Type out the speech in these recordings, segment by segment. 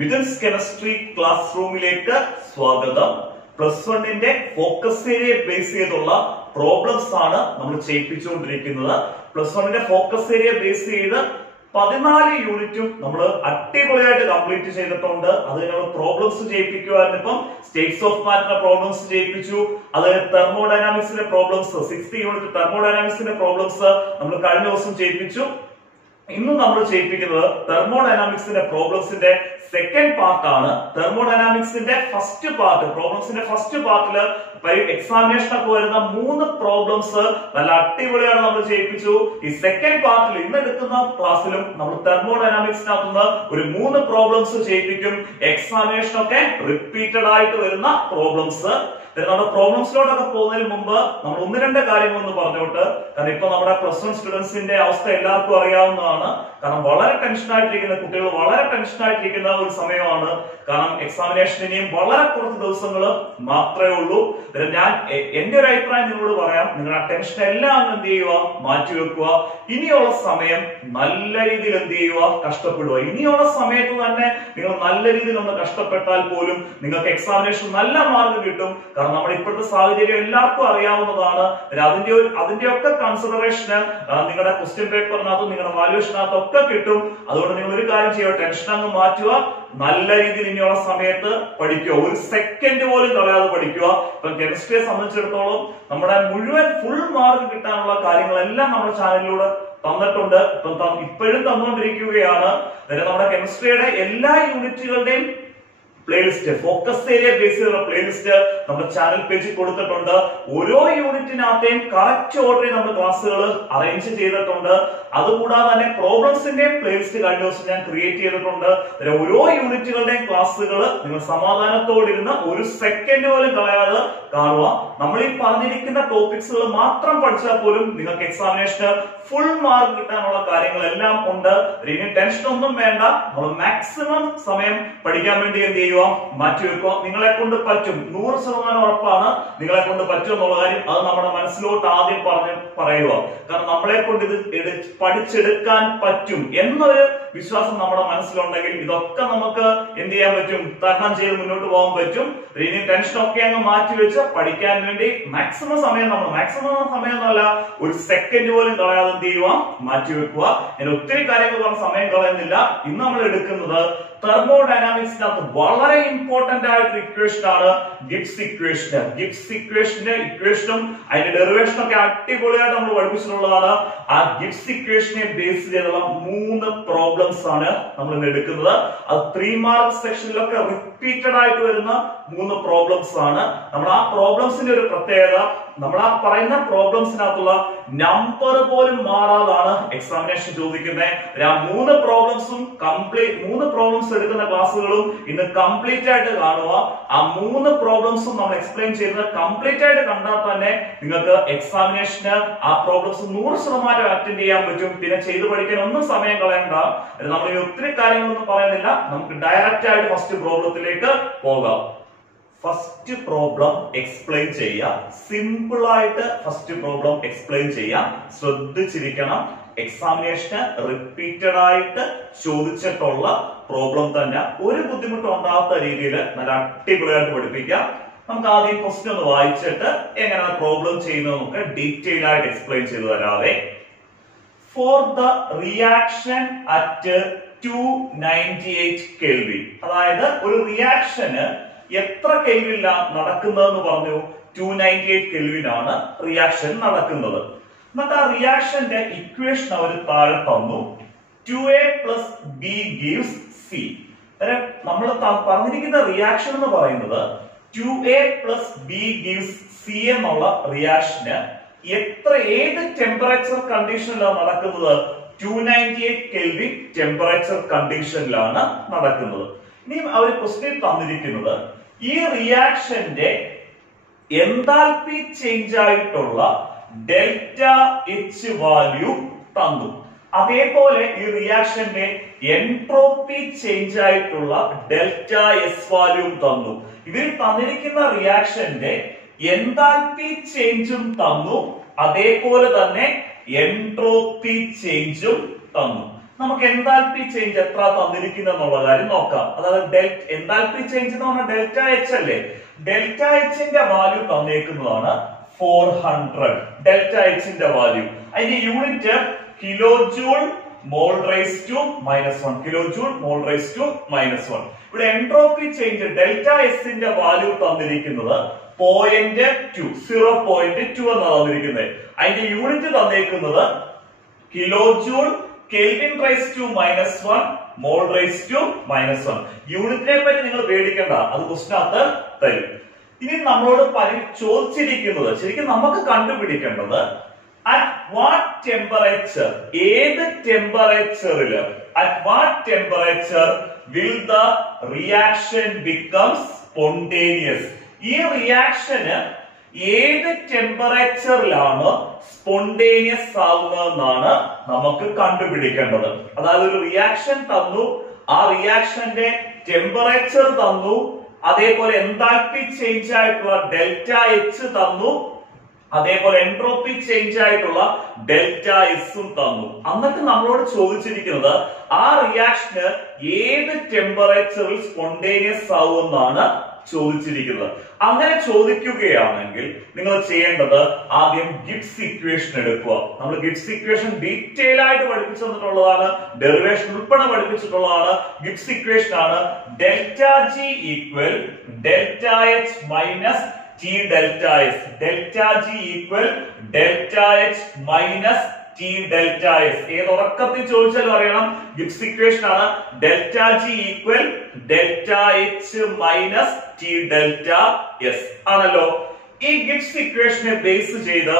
Mithun's chemistry class റൂമിലേക്ക് സ്വാഗതം. Plus വണ്ണിന്റെ ഫോക്കസ് ഏരിയ ബേസ് ചെയ്തുള്ള പ്രോബ്ലംസ് ആണ് നമ്മൾ ചെയ്യിപ്പിച്ചുകൊണ്ടിരിക്കുന്നത്. പ്ലസ് വണ്ണിന്റെ ഫോക്കസ് ഏരിയ ബേസ് ചെയ്ത് 14 യൂണിറ്റും നമ്മൾ അടിപൊളിയായിട്ട് കംപ്ലീറ്റ് ചെയ്തിട്ടുണ്ട്. അത് നമ്മൾ പ്രോബ്ലംസ് ചെയ്യിപ്പിക്കുവായിരുന്നു. ഇപ്പം സ്റ്റേറ്റ്സ് ഓഫ് മാറ്ററിന്റെ പ്രോബ്ലംസ് ചെയ്യിപ്പിച്ചു. അത് തെർമോഡൈനാമിക്സിന്റെ പ്രോബ്ലംസ് 6th യൂണിറ്റ് തെർമോഡൈനാമിക്സിന്റെ പ്രോബ്ലംസ് നമ്മൾ കഴിഞ്ഞ ദിവസം ചെയ്യിപ്പിച്ചു. ഇന്ന് നമ്മൾ ചെയ്യിപ്പിക്കുന്നത് തെർമോഡൈനാമിക്സിന്റെ പ്രോബ്ലംസിന്റെ സെക്കൻഡ് പാർട്ട് ആണ്. തെർമോഡൈനാമിക്സിന്റെ ഫസ്റ്റ് പാർട്ട് പ്രോബ്ലംസിന്റെ ഫസ്റ്റ് പാർട്ടില് എക്സാമിനേഷൻ ഒക്കെ വരുന്ന 3 പ്രോബ്ലംസ് നല്ല അടിപൊളിയാണ് നമ്മൾ ചെയ്യിപ്പിച്ചു. ഈ സെക്കൻഡ് പാർട്ടിൽ ഇന്ന് എടുക്കുന്ന ക്ലാസ്സിലും നമ്മൾ തെർമോഡൈനാമിക്സിനകത്തുനിന്ന് ഒരു 3 പ്രോബ്ലംസ് ചെയ്യിപ്പിക്കും. എക്സാമിനേഷൻ ഒക്കെ റിപ്പീറ്റഡ് ആയിട്ട് വരുന്ന പ്രോബ്ലംസ്. നമ്മുടെ പ്രോബ്ലംസിലോട്ടൊക്കെ പോകുന്നതിന് മുമ്പ് നമ്മൾ 1-2 കാര്യങ്ങളൊന്ന് പറഞ്ഞോട്ട്. കാരണം ഇപ്പൊ നമ്മുടെ പ്ലസ് വൺ സ്റ്റുഡൻസിന്റെ അവസ്ഥ എല്ലാവർക്കും അറിയാവുന്നതാണ്. കാരണം വളരെ ടെൻഷൻ ആയിട്ടിരിക്കുന്ന കുട്ടികൾ വളരെ ടെൻഷൻ ആയിട്ടിരിക്കുന്ന ഒരു സമയമാണ്. കാരണം എക്സാമിനേഷൻ ഇനിയും വളരെ കുറച്ച് ദിവസങ്ങൾ മാത്രമേ ഉള്ളൂ. ഞാൻ എന്റെ ഒരു അഭിപ്രായം നിങ്ങളോട് പറയാം. നിങ്ങൾ ആ ടെൻഷൻ എല്ലാം എന്ത് ചെയ്യുക, മാറ്റിവെക്കുക. ഇനിയുള്ള സമയം നല്ല രീതിയിൽ എന്ത് ചെയ്യുക, കഷ്ടപ്പെടുക. ഇനിയുള്ള സമയത്ത് തന്നെ നിങ്ങൾ നല്ല രീതിയിൽ ഒന്ന് കഷ്ടപ്പെട്ടാൽ പോലും നിങ്ങൾക്ക് എക്സാമിനേഷൻ നല്ല മാർക്ക് കിട്ടും. കാരണം നമ്മുടെ ഇപ്പോഴത്തെ സാഹചര്യം എല്ലാവർക്കും അറിയാവുന്നതാണ്. അതിന്റെ ഒക്കെ കൺസിഡറേഷന് നിങ്ങളുടെ ക്വസ്റ്റ്യൻ പേപ്പറിനകത്തും നിങ്ങളുടെ വാല്യുവേഷനകത്തും ഒക്കെ കിട്ടും. അതുകൊണ്ട് നിങ്ങൾ ഒരു കാര്യം ചെയ്യുക, ടെൻഷൻ അങ്ങ് മാറ്റുക. നല്ല രീതിയിൽ ഇനിയുള്ള സമയത്ത് പഠിക്കുക. ഒരു സെക്കൻഡ് പോലും കളയാതെ പഠിക്കുക. ഇപ്പൊ കെമിസ്ട്രിയെ സംബന്ധിച്ചിടത്തോളം നമ്മുടെ മുഴുവൻ ഫുൾ മാർക്ക് കിട്ടാനുള്ള കാര്യങ്ങളെല്ലാം നമ്മുടെ ചാനലിലൂടെ തന്നിട്ടുണ്ട്. ഇപ്പോഴും തന്നുകൊണ്ടിരിക്കുകയാണ്. നമ്മുടെ കെമിസ്ട്രിയുടെ എല്ലാ യൂണിറ്റുകളുടെയും പ്ലേലിസ്റ്റ്, ഫോക്കസ് ഏരിയ ബേസ് ചെയ്തുള്ള പ്ലേലിസ്റ്റ് നമ്മുടെ ചാനൽ പേജിൽ കൊടുത്തിട്ടുണ്ട്. ഓരോ യൂണിറ്റിനകത്തെയും കറക്റ്റ് ഓർഡറിൽ നമ്മൾ ക്ലാസ്സുകൾ അറേഞ്ച് ചെയ്തിട്ടുണ്ട്. അതുകൂടാതെ തന്നെ പ്രോബ്ലംസിന്റെയും പ്ലേലിസ്റ്റ് കഴിഞ്ഞ ദിവസം ഞാൻ ക്രിയേറ്റ് ചെയ്തിട്ടുണ്ട്. ഓരോ യൂണിറ്റുകളുടെയും ക്ലാസ്സുകൾ നിങ്ങൾ സമാധാനത്തോടിരുന്ന് ഒരു സെക്കൻഡ് പോലും കളയാതെ കാണുക. നമ്മൾ ഈ പറഞ്ഞിരിക്കുന്ന ടോപ്പിക്സുകൾ മാത്രം പഠിച്ചാൽ പോലും നിങ്ങൾക്ക് എക്സാമിനേഷന് ഫുൾ മാർക്ക് കിട്ടാനുള്ള കാര്യങ്ങളെല്ലാം ഉണ്ട്. ഇനി ടെൻഷൻ ഒന്നും വേണ്ട. നമ്മൾ മാക്സിമം സമയം പഠിക്കാൻ വേണ്ടി എന്ത് ചെയ്യുക, മാറ്റിവെക്കുക. നിങ്ങളെ കൊണ്ട് പറ്റും, 100% ഉറപ്പാണ് നിങ്ങളെ കൊണ്ട് പറ്റും എന്നുള്ള കാര്യം. അത് നമ്മുടെ മനസ്സിലോട്ട് ആദ്യം പറയുക. കാരണം നമ്മളെ കൊണ്ട് ഇത് പഠിച്ചെടുക്കാൻ പറ്റും എന്നൊരു വിശ്വാസം നമ്മുടെ മനസ്സിലുണ്ടെങ്കിൽ ഇതൊക്കെ നമുക്ക് എന്ത് ചെയ്യാൻ പറ്റും, തരണം ചെയ്ത് മുന്നോട്ട് പോകാൻ പറ്റും. ഇനി ടെൻഷൻ ഒക്കെ അങ്ങ് മാറ്റിവെച്ച് പഠിക്കാൻ വേണ്ടി മാക്സിമം സമയം എന്നല്ല, ഒരു സെക്കൻഡ് പോലും കളയാതെ എന്ത് ചെയ്യുക, മാറ്റിവെക്കുക. ഞാൻ ഒത്തിരി കാര്യങ്ങൾ പറഞ്ഞ സമയം കളയുന്നില്ല. ഇന്ന് നമ്മൾ എടുക്കുന്നത് തെർമോഡൈനാമിക്സിനകത്ത് വളരെ ഇമ്പോർട്ടന്റ് ആയിട്ട് ഇക്വേഷൻ ആണ് ഗിബ്സ് ഇക്വേഷൻ. ഗിബ്സ് ഇക്വേഷനും അതിന്റെ ഡെറിവേഷനും ഒക്കെ അടിപൊളിയായിട്ട് നമ്മൾ പഠിപ്പിച്ചിട്ടുള്ളതാണ്. ആ ഗിബ്സ് ഇക്വേഷനെ ബേസ് ചെയ്തുള്ള 3 പ്രോബ്ലംസ് ആണ് നമ്മൾ ഇന്ന് എടുക്കുന്നത്. അത് 3 മാർക്ക് സെക്ഷനിലൊക്കെ റിപ്പീറ്റഡ് ആയിട്ട് വരുന്ന 3 പ്രോബ്ലംസ് ആണ്. നമ്മൾ ആ പ്രോബ്ലംസിന്റെ ഒരു പ്രത്യേകത, നമ്മൾ ആ പറയുന്ന പ്രോബ്ലംസിനകത്തുള്ള നമ്പർ പോലും മാറാതാണ് എക്സാമിനേഷൻ ചോദിക്കുന്നത്. ആ 3 പ്രോബ്ലംസ് എടുക്കുന്ന ക്ലാസ്സുകളും ഇന്ന് കംപ്ലീറ്റ് ആയിട്ട് കാണുക. ആ 3 പ്രോബ്ലംസും നമ്മൾ എക്സ്പ്ലെയിൻ ചെയ്യുന്നത് കംപ്ലീറ്റ് ആയിട്ട് കണ്ടാൽ തന്നെ നിങ്ങൾക്ക് എക്സാമിനേഷന് ആ പ്രോബ്ലംസ് 100% അറ്റൻഡ് ചെയ്യാൻ പറ്റും. പിന്നെ ചെയ്ത് പഠിക്കാൻ ഒന്നും സമയം കളയണ്ട. നമ്മൾ ഈ ഒത്തിരി കാര്യങ്ങളൊന്നും പറയുന്നില്ല. നമുക്ക് ഡയറക്റ്റ് ആയിട്ട് ഫസ്റ്റ് പ്രോബ്ലത്തിലേക്ക് പോകാം. ഫസ്റ്റ് പ്രോബ്ലം എക്സ്പ്ലെയിൻ ചെയ്യാം. സിമ്പിൾ ആയിട്ട് ഫസ്റ്റ് പ്രോബ്ലം എക്സ്പ്ലെയിൻ ചെയ്യാം. ശ്രദ്ധിച്ചിരിക്കണം. എക്സാമിനേഷന് റിപ്പീറ്റഡ് ആയിട്ട് ചോദിച്ചിട്ടുള്ള പ്രോബ്ലം തന്നെ, ഒരു ബുദ്ധിമുട്ടും ഉണ്ടാകാത്ത രീതിയിൽ നല്ല അടിപൊളിയായിട്ട് പഠിപ്പിക്കാം. നമുക്ക് ആദ്യം ക്വസ്റ്റ്യൻ ഒന്ന് വായിച്ചിട്ട് എങ്ങനെയാണ് പ്രോബ്ലം ചെയ്യുന്നത് നമുക്ക് ഡീറ്റെയിൽ ആയിട്ട് എക്സ്പ്ലെയിൻ ചെയ്തു തരാവേ. For the reaction at 298 kelvin, അതായത് ഒരു റിയാക്ഷന് എത്ര കെൽവിനിലാണ് നടക്കുന്നതെന്ന് പറഞ്ഞു. 298 കെൽവിൻ ആണ് റിയാക്ഷൻ നടക്കുന്നത്. എന്നിട്ട് ആ റിയാക്ഷന്റെ ഇക്വേഷൻ അവർ താഴെ തന്നു. 2a plus b gives c. നമ്മൾ പറഞ്ഞിരിക്കുന്ന റിയാക്ഷൻ എന്ന് പറയുന്നത് 2a plus b gives c എന്നുള്ള റിയാക്ഷന് ഏത് ടെമ്പറേച്ചർ കണ്ടീഷനിലാണ് നടക്കുന്നത്? 298 കെൽവിൻ ടെമ്പറേച്ചർ കണ്ടീഷനിലാണ് നടക്കുന്നത്. ഇനി അവർ ക്വസ്റ്റ്യൻ തന്നിരിക്കുന്നത് ഈ റിയാക്ഷന്റെ എൻതാൽപ്പി ചേഞ്ച് ആയിട്ടുള്ള ഡെൽറ്റ എച്ച് വാല്യൂ തന്നു. അതേപോലെ ഈ റിയാക്ഷന്റെ എൻട്രോപ്പി ചേഞ്ച് ആയിട്ടുള്ള ഡെൽറ്റ എസ് വാല്യൂ തന്നു. ഇതിൽ തന്നിരിക്കുന്ന റിയാക്ഷന്റെ എൻതാൽപ്പി ചേഞ്ചും തന്നു, അതേപോലെ തന്നെ എൻട്രോപ്പി ചേഞ്ചും തന്നു. നമുക്ക് എൻതാൽപി ചേഞ്ച് എത്ര തന്നിരിക്കുന്നുള്ള കാര്യം നോക്കാം. അതായത് എൻതാൽപി ചേഞ്ച് എന്ന് പറഞ്ഞാൽ ഡെൽറ്റ എച്ച് അല്ലേ. ഡെൽറ്റ എച്ചിന്റെ വാല്യൂ തന്നേക്കുന്നതാണ് 400. ഡെൽറ്റ എച്ചിന്റെ വാല്യൂ അതിന്റെ unit kilo joule mole raise to -1. Kilo joule mole raise to -1. ഇവിടെ എൻട്രോപ്പി ചേഞ്ച് ഡെൽറ്റ എസിന്റെ വാല്യൂ തന്നിരിക്കുന്നത് 0.2 എന്നാണ് തന്നിരിക്കുന്നത്. അതിന്റെ യൂണിറ്റ് തന്നേക്കുന്നത് kilo joule kelvin raise to -1 mole raise to -1. യൂണിറ്റിനെ പറ്റി നിങ്ങൾ പേടിക്കണ്ട, അത് ക്വസ്റ്റിനകത്ത് തരും. ഇനി നമ്മളോട് ചോദിച്ചിരിക്കുന്നത് ശരിക്കും നമുക്ക് കണ്ടുപിടിക്കേണ്ടത് at what temperature, ഏത് ടെമ്പറേച്ചറിൽ, at what temperature will the reaction become spontaneous? ഈ റിയാക്ഷന് ഏത് ടെമ്പറേച്ചറിലാണ് സ്പോണ്ടേനിയസ് ആവുന്നതെന്നാണ് നമുക്ക് കണ്ടുപിടിക്കേണ്ടത്. അതായത് ഒരു റിയാക്ഷൻ തന്നു, ആ റിയാക്ഷന്റെ ടെമ്പറേച്ചർ തന്നു, അതേപോലെ എൻതാൽപി ചേഞ്ച് ആയിട്ടുള്ള ഡെൽറ്റ എച്ച് തന്നു, അതേപോലെ എൻട്രോപ്പി ചേഞ്ച് ആയിട്ടുള്ള ഡെൽറ്റ എസും തന്നു. എന്നിട്ട് നമ്മളോട് ചോദിച്ചിരിക്കുന്നത് ആ റിയാക്ഷന് ഏത് ടെമ്പറേച്ചറിൽ സ്പോണ്ടേനിയസ് ആവുമെന്നാണ് ചോദിച്ചിരിക്കുന്നത്. അങ്ങനെ ചോദിക്കുകയാണെങ്കിൽ നിങ്ങൾ ചെയ്യേണ്ടത് ആദ്യം ഗിബ്സ് ഇക്വേഷൻ എടുക്കുക. നമ്മൾ ഗിബ്സ് ഇക്വേഷൻ ഡീറ്റെയിൽ ആയിട്ട് പഠിപ്പിച്ചു തന്നിട്ടുള്ളതാണ്, ഡെറിവേഷൻ ഉൾപ്പെടെ പഠിപ്പിച്ചിട്ടുള്ളതാണ്. ഗിബ്സ് ഇക്വേഷൻ ആണ് delta G equal delta H minus T delta S. Delta G equal delta H minus T delta S. ഏത് ഉറക്കത്തിൽ ചോദിച്ചാലും അറിയണം, ഗിബ്സ് ഇക്വേഷൻ ആണ് delta G equal delta H minus T delta S ആണല്ലോ. ഈ Gibbs ഇക്വേഷനെ base ചെയ്ത്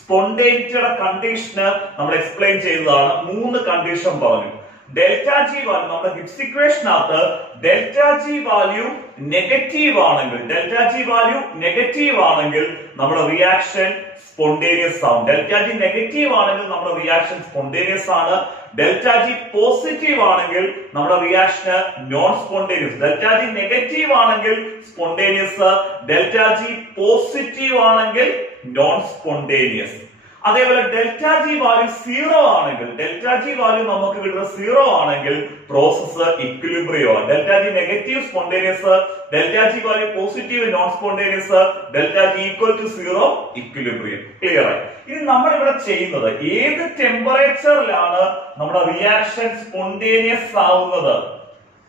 സ്പോണ്ടേനിറ്റിയുടെ കണ്ടീഷന് നമ്മൾ explain ചെയ്തതാണ്. 3 കണ്ടീഷൻ പറഞ്ഞു. ഡെൽറ്റ ജി വാല്യൂ നമ്മുടെ ഗിബ്സ് ഇക്വേഷനകത്ത് ഡെൽറ്റ ജി വാല്യൂ നെഗറ്റീവ് ആണെങ്കിൽ, ഡെൽറ്റ ജി വാല്യൂ നെഗറ്റീവ് ആണെങ്കിൽ നമ്മുടെ റിയാക്ഷൻ സ്പോണ്ടേനിയസ് ആവും. ഡെൽറ്റ ജി നെഗറ്റീവ് ആണെങ്കിൽ നമ്മുടെ റിയാക്ഷൻ സ്പോണ്ടേനിയസ് ആണ്. ഡെൽറ്റ ജി പോസിറ്റീവ് ആണെങ്കിൽ നമ്മുടെ reaction non spontaneous. Delta G negative ആണെങ്കിൽ സ്പോണ്ടേനിയസ്, ഡെൽറ്റ ജി പോസിറ്റീവ് ആണെങ്കിൽ നോൺ സ്പോണ്ടേനിയസ്. അതേപോലെ ഡെൽറ്റ ജി വാല്യൂ 0 ആണെങ്കിൽ, ഡെൽറ്റ ജി വാല്യൂ നമുക്ക് കിട്ടുന്ന 0 ആണെങ്കിൽ process equilibrium. Delta G negative spontaneous, delta G value positive non spontaneous, delta G equal to 0 equilibrium. Clear ആയി. ഇനി നമ്മൾ ഇവിടെ ചെയ്യുന്നത് ഏത് ടെമ്പറേച്ചറിലാണ് നമ്മുടെ റിയാക്ഷൻ സ്പോണ്ടേനിയസ് ആവുന്നത്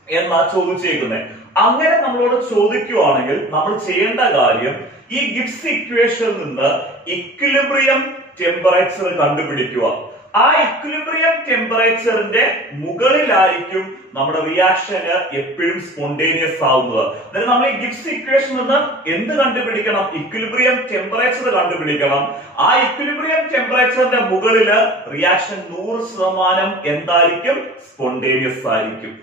എന്നാ ചോദിച്ചേക്കുന്നത്. അങ്ങനെ നമ്മളോട് ചോദിക്കുവാണെങ്കിൽ നമ്മൾ ചെയ്യേണ്ട കാര്യം ഈ ഗിബ്സ് ഇക്വേഷനിൽ നിന്ന് ഇക്വിലിബ്രിയം ടെമ്പറേച്ചർ കണ്ടുപിടിക്കുക. ആ ഇക്വിലിബ്രിയം ടെമ്പറേച്ചറിന്റെ മുകളിലായിരിക്കും നമ്മുടെ റിയാക്ഷന് എപ്പോഴും സ്പോണ്ടേനിയസ് ആവുന്നത്. അതായത് നമ്മൾ ഈ ഗിബ്സ് ഇക്വേഷനിൽ നിന്ന് എന്ത് കണ്ടുപിടിക്കണം? ഇക്വിലിബ്രിയം ടെമ്പറേച്ചർ കണ്ടുപിടിക്കണം. ആ ഇക്വിലിബ്രിയം ടെമ്പറേച്ചറിന്റെ മുകളില് റിയാക്ഷൻ 100% എന്തായിരിക്കും? സ്പോണ്ടേനിയസ് ആയിരിക്കും.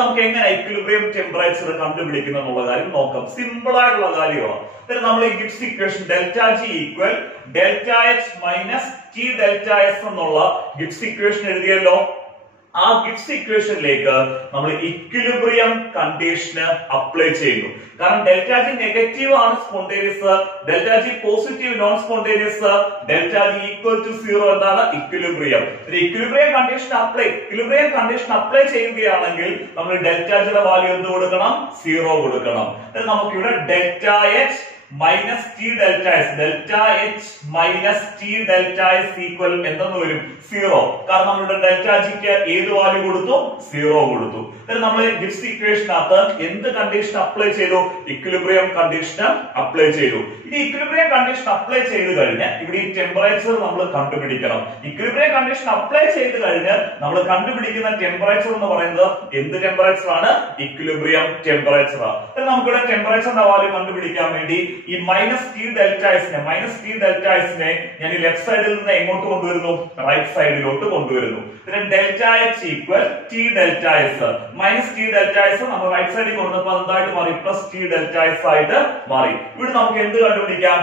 നമുക്ക് എങ്ങനെ ഇക്വിലിബ്രിയം ടെമ്പറേച്ചർ കണ്ടുപിടിക്കുന്ന എന്നുള്ള കാര്യം നോക്കാം. സിമ്പിൾ ആയിട്ടുള്ള കാര്യമാണ്. നമ്മൾ ഈ Gibbs equation delta G equal delta H minus T delta S എന്നുള്ള ഗിബ്സ് ഇക്വേഷൻ എഴുതിയല്ലോ. ആ ഗിബ്സ് ഇക്വേഷനിലേക്ക് നമ്മൾ ഇക്വിലിബ്രിയം കണ്ടീഷന് അപ്ലൈ ചെയ്യുന്നു. കാരണം ഡെൽറ്റ ജി നെഗറ്റീവ് ആണ് spontaneous, delta G positive non spontaneous, delta G equal to 0 എന്താണ്? ഇക്വിലിബ്രിയം. ഇക്വിലിബ്രിയം കണ്ടീഷൻ അപ്ലൈ ചെയ്യുകയാണെങ്കിൽ നമ്മൾ ഡെൽറ്റ ജിയുടെ വാല്യൂ എന്ത് കൊടുക്കണം? 0 കൊടുക്കണം. നമുക്ക് ഇവിടെ delta H minus T delta S, delta H minus T delta S equal എന്തെന്ന് വരും? 0. കാരണം നമ്മളുടെ ഡെൽറ്റ ജിക്ക് ഏത് വാല്യൂ കൊടുത്തു? 0 കൊടുത്തു. നമ്മൾ ഗിബ്സ് ഇക്വേഷനകത്ത് എന്ത് കണ്ടീഷൻ അപ്ലൈ ചെയ്തു? ഇക്വിലിബ്രിയം കണ്ടീഷൻ അപ്ലൈ ചെയ്തു. ഈ ഇക്വിലിബ്രിയം കണ്ടീഷൻ അപ്ലൈ ചെയ്ത് കഴിഞ്ഞ് ഇവിടെ ഈ ടെമ്പറേച്ചർ നമ്മൾ കണ്ടുപിടിക്കണം. ഇക്വിലിബ്രിയം കണ്ടീഷൻ അപ്ലൈ ചെയ്ത് കഴിഞ്ഞ് നമ്മൾ കണ്ടുപിടിക്കുന്ന ടെമ്പറേച്ചർ എന്ന് പറയുന്നത് എന്ത് ടെമ്പറേച്ചർ ആണ്? Equilibrium temperature. നമുക്കിവിടെ ടെമ്പറേച്ചറിന്റെ വാല്യൂ കണ്ടുപിടിക്കാൻ വേണ്ടി ഈ മൈനസ് ടി ഡെൽറ്റ എസിനെ ഞാൻ ഈ ലെഫ്റ്റ് സൈഡിൽ നിന്ന് എങ്ങോട്ട് കൊണ്ടുവരുന്നു? റൈറ്റ് സൈഡിലോട്ട് കൊണ്ടുവരുന്നു. പിന്നെ delta H equal T delta S minus T delta S നമ്മൾ റൈറ്റ് സൈഡിൽ കൊണ്ടുവന്നപ്പോൾ എന്തായിട്ട് മാറി? പ്ലസ് ടി ഡെൽറ്റ എസ് ആയിട്ട് മാറി. ഇവിടെ നമുക്ക് എന്ത് കണ്ടുപിടിക്കാം?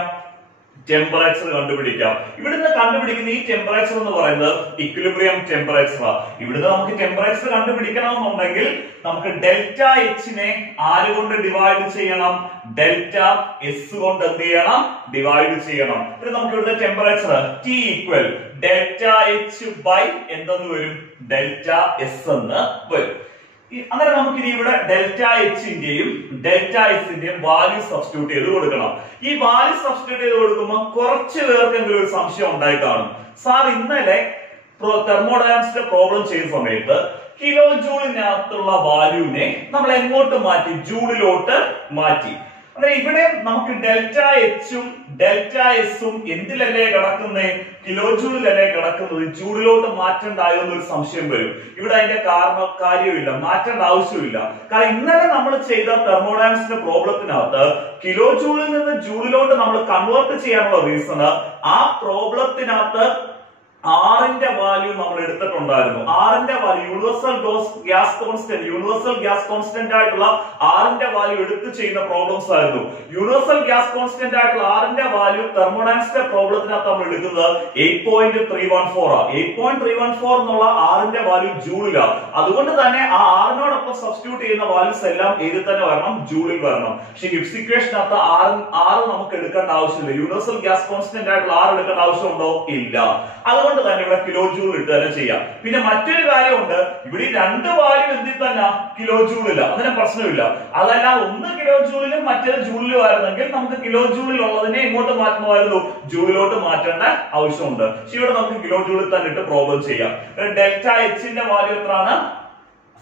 ടെമ്പറേച്ചർ കണ്ടുപിടിക്കാം. ഇവിടുന്ന് കണ്ടുപിടിക്കുന്ന ഈ ടെമ്പറേച്ചർ എന്ന് പറയുന്നത് ഇക്വിലിബ്രിയം ടെമ്പറേച്ചർ. ഇവിടുന്ന് നമുക്ക് ടെമ്പറേച്ചർ കണ്ടുപിടിക്കണമെന്നുണ്ടെങ്കിൽ നമുക്ക് ഡെൽറ്റ എച്ചിനെ ആര് കൊണ്ട് ഡിവൈഡ് ചെയ്യണം? ഡെൽറ്റ എസ് കൊണ്ട് എന്ത് ചെയ്യണം? ഡിവൈഡ് ചെയ്യണം. നമുക്ക് ഇവിടുത്തെ temperature T equal delta H by എന്തെന്ന് വരും? ഡെൽറ്റ എസ് എന്ന് വരും. അങ്ങനെ നമുക്ക് ഇനി ഇവിടെ ഡെൽറ്റ എച്ചിന്റെയും ഡെൽറ്റ എസിന്റെയും വാല്യൂ സബ്സ്റ്റിറ്റ്യൂട്ട് ചെയ്ത് കൊടുക്കണം. ഈ വാല്യൂ സബ്സ്റ്റിറ്റ്യൂട്ട് ചെയ്ത് കൊടുക്കുമ്പോൾ കുറച്ച് പേർക്കെങ്കിലും ഒരു സംശയം ഉണ്ടായി കാണും. സാർ ഇന്നലെ തെർമോഡൈനാമിക്സിന്റെ പ്രോബ്ലം ചെയ്ത സമയത്ത് കിലോ ജൂളിനകത്തുള്ള വാല്യൂവിനെ നമ്മൾ എങ്ങോട്ട് മാറ്റി? ജൂളിലോട്ട് മാറ്റി. അതെ, ഇവിടെ നമുക്ക് ഡെൽറ്റ എച്ചും ഡെൽറ്റ എസും എന്തിലല്ലേ കിടക്കുന്നേ? കിലോ ജൂളിലല്ലേ കിടക്കുന്നത്? ജൂളിലോട്ട് മാറ്റേണ്ടായോ എന്നൊരു സംശയം വരും. ഇവിടെ അതിന്റെ കാര്യമില്ല, മാറ്റേണ്ട ആവശ്യമില്ല. കാരണം ഇന്നലെ നമ്മൾ ചെയ്ത തെർമോഡൈനാമിക്സിന്റെ പ്രോബ്ലത്തിനകത്ത് കിലോ ജൂളിൽ നിന്ന് ജൂളിലോട്ട് നമ്മൾ കൺവേർട്ട് ചെയ്യാനുള്ള റീസൺ ആ പ്രോബ്ലത്തിനകത്ത് ആറിന്റെ വാല്യൂ നമ്മൾ എടുത്തിട്ടുണ്ടായിരുന്നു. ആറിന്റെ വാല്യൂ യൂണിവേഴ്സൽ ഗ്യാസ് കോൺസ്റ്റന്റ് ആയിട്ടുള്ള ആറിന്റെ വാല്യൂ എടുത്ത് ചെയ്യുന്ന പ്രോബ്ലംസ് ആയിരുന്നു. യൂണിവേഴ്സൽ ഗ്യാസ് കോൺസ്റ്റന്റ് ആയിട്ടുള്ള ആറിന്റെ വാല്യൂ തെർമോഡൈനാമിക്സിന്റെ പ്രോബ്ലത്തിനകത്ത് നമ്മൾ എടുക്കുന്നത് 8.314 8.314 എന്നുള്ള ആറിന്റെ വാല്യൂ ജൂളിലാണ്. അതുകൊണ്ട് തന്നെ ആ ആറിനോടൊപ്പം സബ്സ്റ്റിറ്റ്യൂട്ട് ചെയ്യുന്ന വാല്യൂസ് എല്ലാം ഏതിൽ തന്നെ വരണം? ജൂളിൽ വരണം. പക്ഷെ ഗിബ്സ് ഇക്വേഷനകത്ത് ആറ് നമുക്ക് എടുക്കേണ്ട ആവശ്യമില്ല. യൂണിവേഴ്സൽ ഗ്യാസ് കോൺസ്റ്റന്റ് ആയിട്ടുള്ള ആറ് എടുക്കേണ്ട ആവശ്യമുണ്ടോ? ഇല്ല. അതുകൊണ്ട് തന്നെ ഇവിടെ കിലോ ജൂൾ ഇട്ട് തന്നെ ചെയ്യാം. പിന്നെ മറ്റൊരു കാര്യമുണ്ട്, ഇവിടെ രണ്ട് വാല്യൂ എന്തിൽ തന്നെ? കിലോ ജൂളില്ല. അതിന് പ്രശ്നമില്ല. അതല്ല ഒന്ന് കിലോ ജൂളിലും മറ്റേത് ജൂളിലും ആയിരുന്നെങ്കിൽ നമുക്ക് കിലോ ജൂളിൽ ഉള്ളതിനെ എങ്ങോട്ട് മാറ്റണമായിരുന്നു? ജൂളിലോട്ട് മാറ്റേണ്ട ആവശ്യമുണ്ട്. പക്ഷെ ഇവിടെ നമുക്ക് കിലോ ജൂളിൽ തന്നെ ഇട്ട് പ്രോബ്ലം ചെയ്യാം. ഡെൽറ്റ എച്ചിന്റെ വാല്യൂ എത്രയാണ്?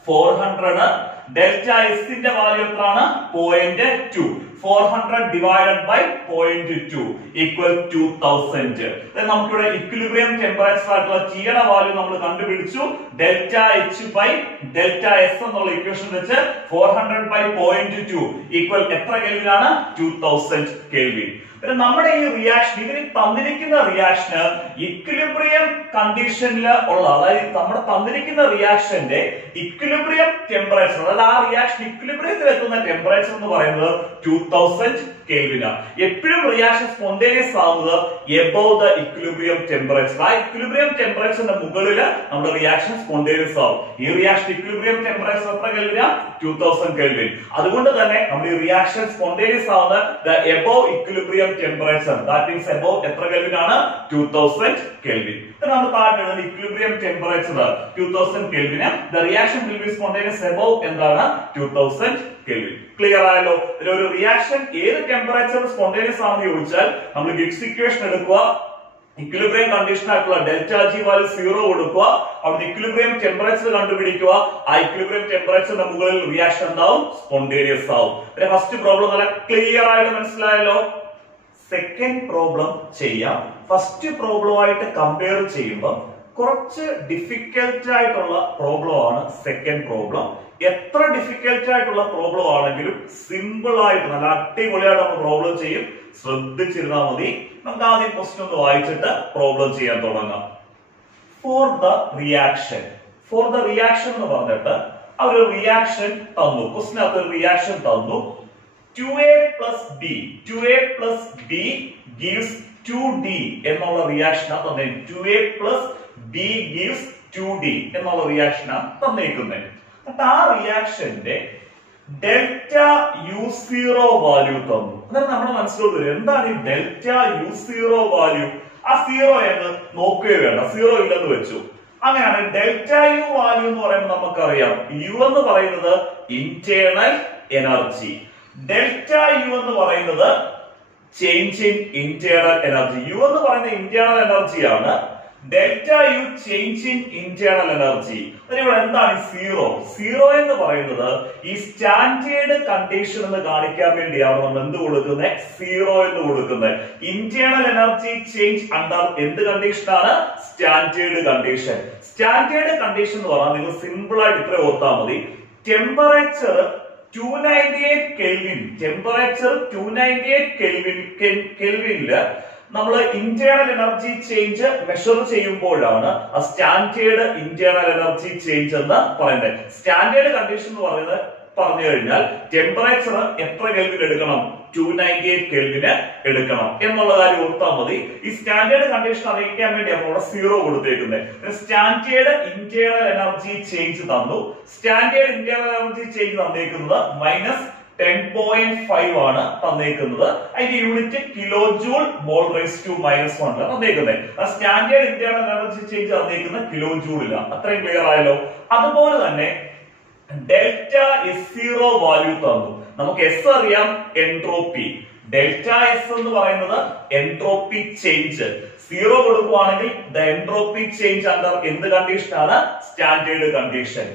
400. ഡെൽറ്റ എസിന്റെ വാല്യൂ എത്രയാണ്? 0.2. 400 divided by 0.2 equal 2000. നമുക്കിവിടെ ഇക്വിലിബ്രിയം ടെമ്പറേച്ചർ ആയിട്ടുള്ള T യുടെ വാല്യൂ നമ്മൾ കണ്ടുപിടിച്ചു. Delta H by delta S എന്നുള്ള ഇക്വേഷൻ വെച്ച് 400 by 0.2 ഈക്വൽ എത്ര കെൽവിൻ ആണ്? 2000 കെൽവിൻ. നമ്മുടെ ഈ റിയാക്ഷൻ, ഇതിന് തന്നിരിക്കുന്ന റിയാക്ഷന് ഇക്വിലിബ്രിയം കണ്ടീഷനിൽ ഉള്ള, അതായത് നമ്മുടെ തന്നിരിക്കുന്ന റിയാക്ഷന്റെ ഇക്വിലിബ്രിയം ടെമ്പറേച്ചർ, അതായത് ആ റിയാക്ഷൻ ഇക്വിലിബ്രിയത്തിൽ എത്തുന്ന ടെമ്പറേച്ചർ എന്ന് പറയുന്നത് 2000 കെൽവിനാണ്. എപ്പോഴും റിയാക്ഷൻ സ്പോണ്ടേനിയസ് ആവുന്നത് എബവ് ദ ഇക്വിലിബ്രിയം ടെമ്പറേച്ചർ. ആ ഇക്വിലിബ്രിയം ടെമ്പറേച്ചറിന്റെ മുകളിൽ നമ്മുടെ റിയാക്ഷൻ സ്പോണ്ടേനിയസ് ആവും. ഈ റിയാക്ഷൻ ഇക്വിലിബ്രിയം ടെമ്പറേച്ചർ എത്ര കെൽവിനാ? 2000 കെൽവിൻ. അതുകൊണ്ട് തന്നെ നമ്മുടെ ഈ റിയാക്ഷൻ സ്പോണ്ടേനിയസ് ആവുന്നത് the above equilibrium temperature, that means above എത്ര കെൽവിൻ ആണ്? 2000 കെൽവിൻ. നമ്മൾ താഴെ equilibrium temperature 2000 kelvin. the reaction will be spontaneous above എന്താണ്? 2000 കെൽവിൻ. ക്ലിയർ ആയല്ലോ? ഒരു റിയാക്ഷൻ ഏത് ടെമ്പറേച്ചർ സ്പോണ്ടേനിയസ് ആണെന്ന് ചോദിച്ചാൽ നമ്മൾ ഗിബ്സ് ഇക്വേഷൻ എടുക്കുക, ഇക്വിലിബ്രിയം കണ്ടീഷൻ ആയിട്ടുള്ള ഡെൽറ്റ ജി വാല്യൂ 0 കൊടുക്കുക, അവിടെ ഇക്വിലിബ്രിയം ടെമ്പറേച്ചർ കണ്ടുപിടിക്കുക. ആ ഇക്വിലിബ്രിയം ടെമ്പറേച്ചറിന്റെ മുകളിൽ റിയാക്ഷൻ എന്താവും? സ്പോണ്ടേനിയസ് ആവും. ഫസ്റ്റ് പ്രോബ്ലം നല്ല ക്ലിയർ ആയിട്ട് മനസ്സിലായല്ലോ. സെക്കൻഡ് പ്രോബ്ലം ചെയ്യാം. ഫസ്റ്റ് പ്രോബ്ലമായിട്ട് കമ്പയർ ചെയ്യുമ്പോൾ കുറച്ച് ഡിഫിക്കൽട്ട് ആയിട്ടുള്ള പ്രോബ്ലം ആണ് സെക്കൻഡ് പ്രോബ്ലം. എത്ര ഡിഫിക്കൽട്ട് ആയിട്ടുള്ള പ്രോബ്ലം ആണെങ്കിലും സിമ്പിൾ ആയിട്ട് നല്ല അടിപൊളിയായിട്ട് നമ്മൾ പ്രോബ്ലം ചെയ്യും. ശ്രദ്ധിച്ചിരുന്നാൽ മതി. നമുക്ക് ആദ്യം ക്വസ്റ്റ്യൻ ഒന്ന് വായിച്ചിട്ട് പ്രോബ്ലം ചെയ്യാൻ തുടങ്ങാം. ഫോർ ദ റിയാക്ഷൻ എന്ന് പറഞ്ഞിട്ട് ആ ഒരു റിയാക്ഷൻ തന്നു. ക്വസ്റ്റ്യനകത്ത് ഒരു റിയാക്ഷൻ തന്നു. 2a plus b gives 2d എന്നുള്ള റിയാക്ഷൻ തന്നെ. 2a plus b gives 2d എന്നുള്ള റിയാക്ഷൻ തന്നേക്കുന്നത്. ആ റിയാക്ഷന്റെ ഡെൽറ്റ u0 വാല്യൂ തന്നു. അതായത് നമ്മുടെ മനസ്സിലോട്ട് വരും, എന്താണ് ഈ ഡെൽറ്റ u0 വാല്യൂ? ആ 0 എന്ന് നോക്കുകയോ വേണ്ട, 0 ഇല്ലെന്ന് വെച്ചു. അങ്ങനെയാണ് ഡെൽറ്റ യു വാല്യൂ എന്ന് പറയുമ്പോൾ നമുക്കറിയാം യു എന്ന് പറയുന്നത് ഇന്റേണൽ എനർജി, ഡെൽറ്റ യു എന്ന് പറയുന്നത് change in internal energy. U എന്ന് പറയുന്നത് ഇന്റേണൽ എനർജിയാണ്, delta U change in internal energy. ഇവിടെ എന്താണ് സീറോ? സീറോ എന്ന് പറയുന്നത് ഈ സ്റ്റാൻഡേർഡ് കണ്ടീഷൻ എന്ന് കാണിക്കാൻ വേണ്ടിയാണ് നമ്മൾ എന്ത് കൊടുക്കുന്നത്? സീറോ എന്ന് കൊടുക്കുന്നത്. ഇന്റേണൽ എനർജി ചേഞ്ച് അണ്ടർ എന്ത് കണ്ടീഷനാണ്? Standard condition. സ്റ്റാൻഡേർഡ് കണ്ടീഷൻ എന്ന് പറഞ്ഞാൽ നിങ്ങൾ സിമ്പിൾ ആയിട്ട് ഇത്ര ഓർത്താൽ മതി. ടെമ്പറേച്ചർ 298 കെൽവിൻ, ടെമ്പറേച്ചർ 298 കെൽവിനില് നമ്മൾ ഇന്റേണൽ എനർജി ചേഞ്ച് മെഷർ ചെയ്യുമ്പോഴാണ് സ്റ്റാൻഡേർഡ് ഇന്റേണൽ എനർജി ചേഞ്ച് എന്ന് പറയുന്നത്. സ്റ്റാൻഡേർഡ് കണ്ടീഷൻ എന്ന് പറയുന്നത് പറഞ്ഞു കഴിഞ്ഞാൽ ടെമ്പറേച്ചർ എത്ര കെൽവിൻ എടുക്കണം? 298 കെൽവിന് എടുക്കണം എന്നുള്ള കാര്യം ഓർത്താൽ മതി. ഈ സ്റ്റാൻഡേർഡ് കണ്ടീഷൻ അറിയിക്കാൻ വേണ്ടിയാണ് അവിടെ 0 കൊടുത്തേക്കുന്നത്. സ്റ്റാൻഡേർഡ് ഇന്റേണൽ എനർജി ചേഞ്ച് തന്നു. സ്റ്റാൻഡേർഡ് ഇന്റേണൽ എനർജി ചേഞ്ച് തന്നേക്കുന്നത് -10.5 ആണ് തന്നേക്കുന്നത്. അതിന്റെ unit kilo joule mole raise to -1 തന്നേക്കുന്നത്. സ്റ്റാൻഡേർഡ് ഇന്റേണൽ എനർജി ചേഞ്ച് തന്നേക്കുന്ന കിലോ ജൂളില്ല. അത്രയും ക്ലിയർ ആയല്ലോ. അതുപോലെ തന്നെ ഡെൽറ്റ S0 വാല്യൂ തന്നു. നമുക്ക് എസ് അറിയാം, എൻട്രോപ്പി. ഡെൽറ്റ എസ് എന്ന് പറയുന്നത് എൻട്രോപ്പി ചേഞ്ച്. 0 കൊടുക്കുവാണെങ്കിൽ ദ എൻട്രോപ്പി ചേഞ്ച് അണ്ടർ എന്ത് കണ്ടീഷൻ ആണ്? Standard condition.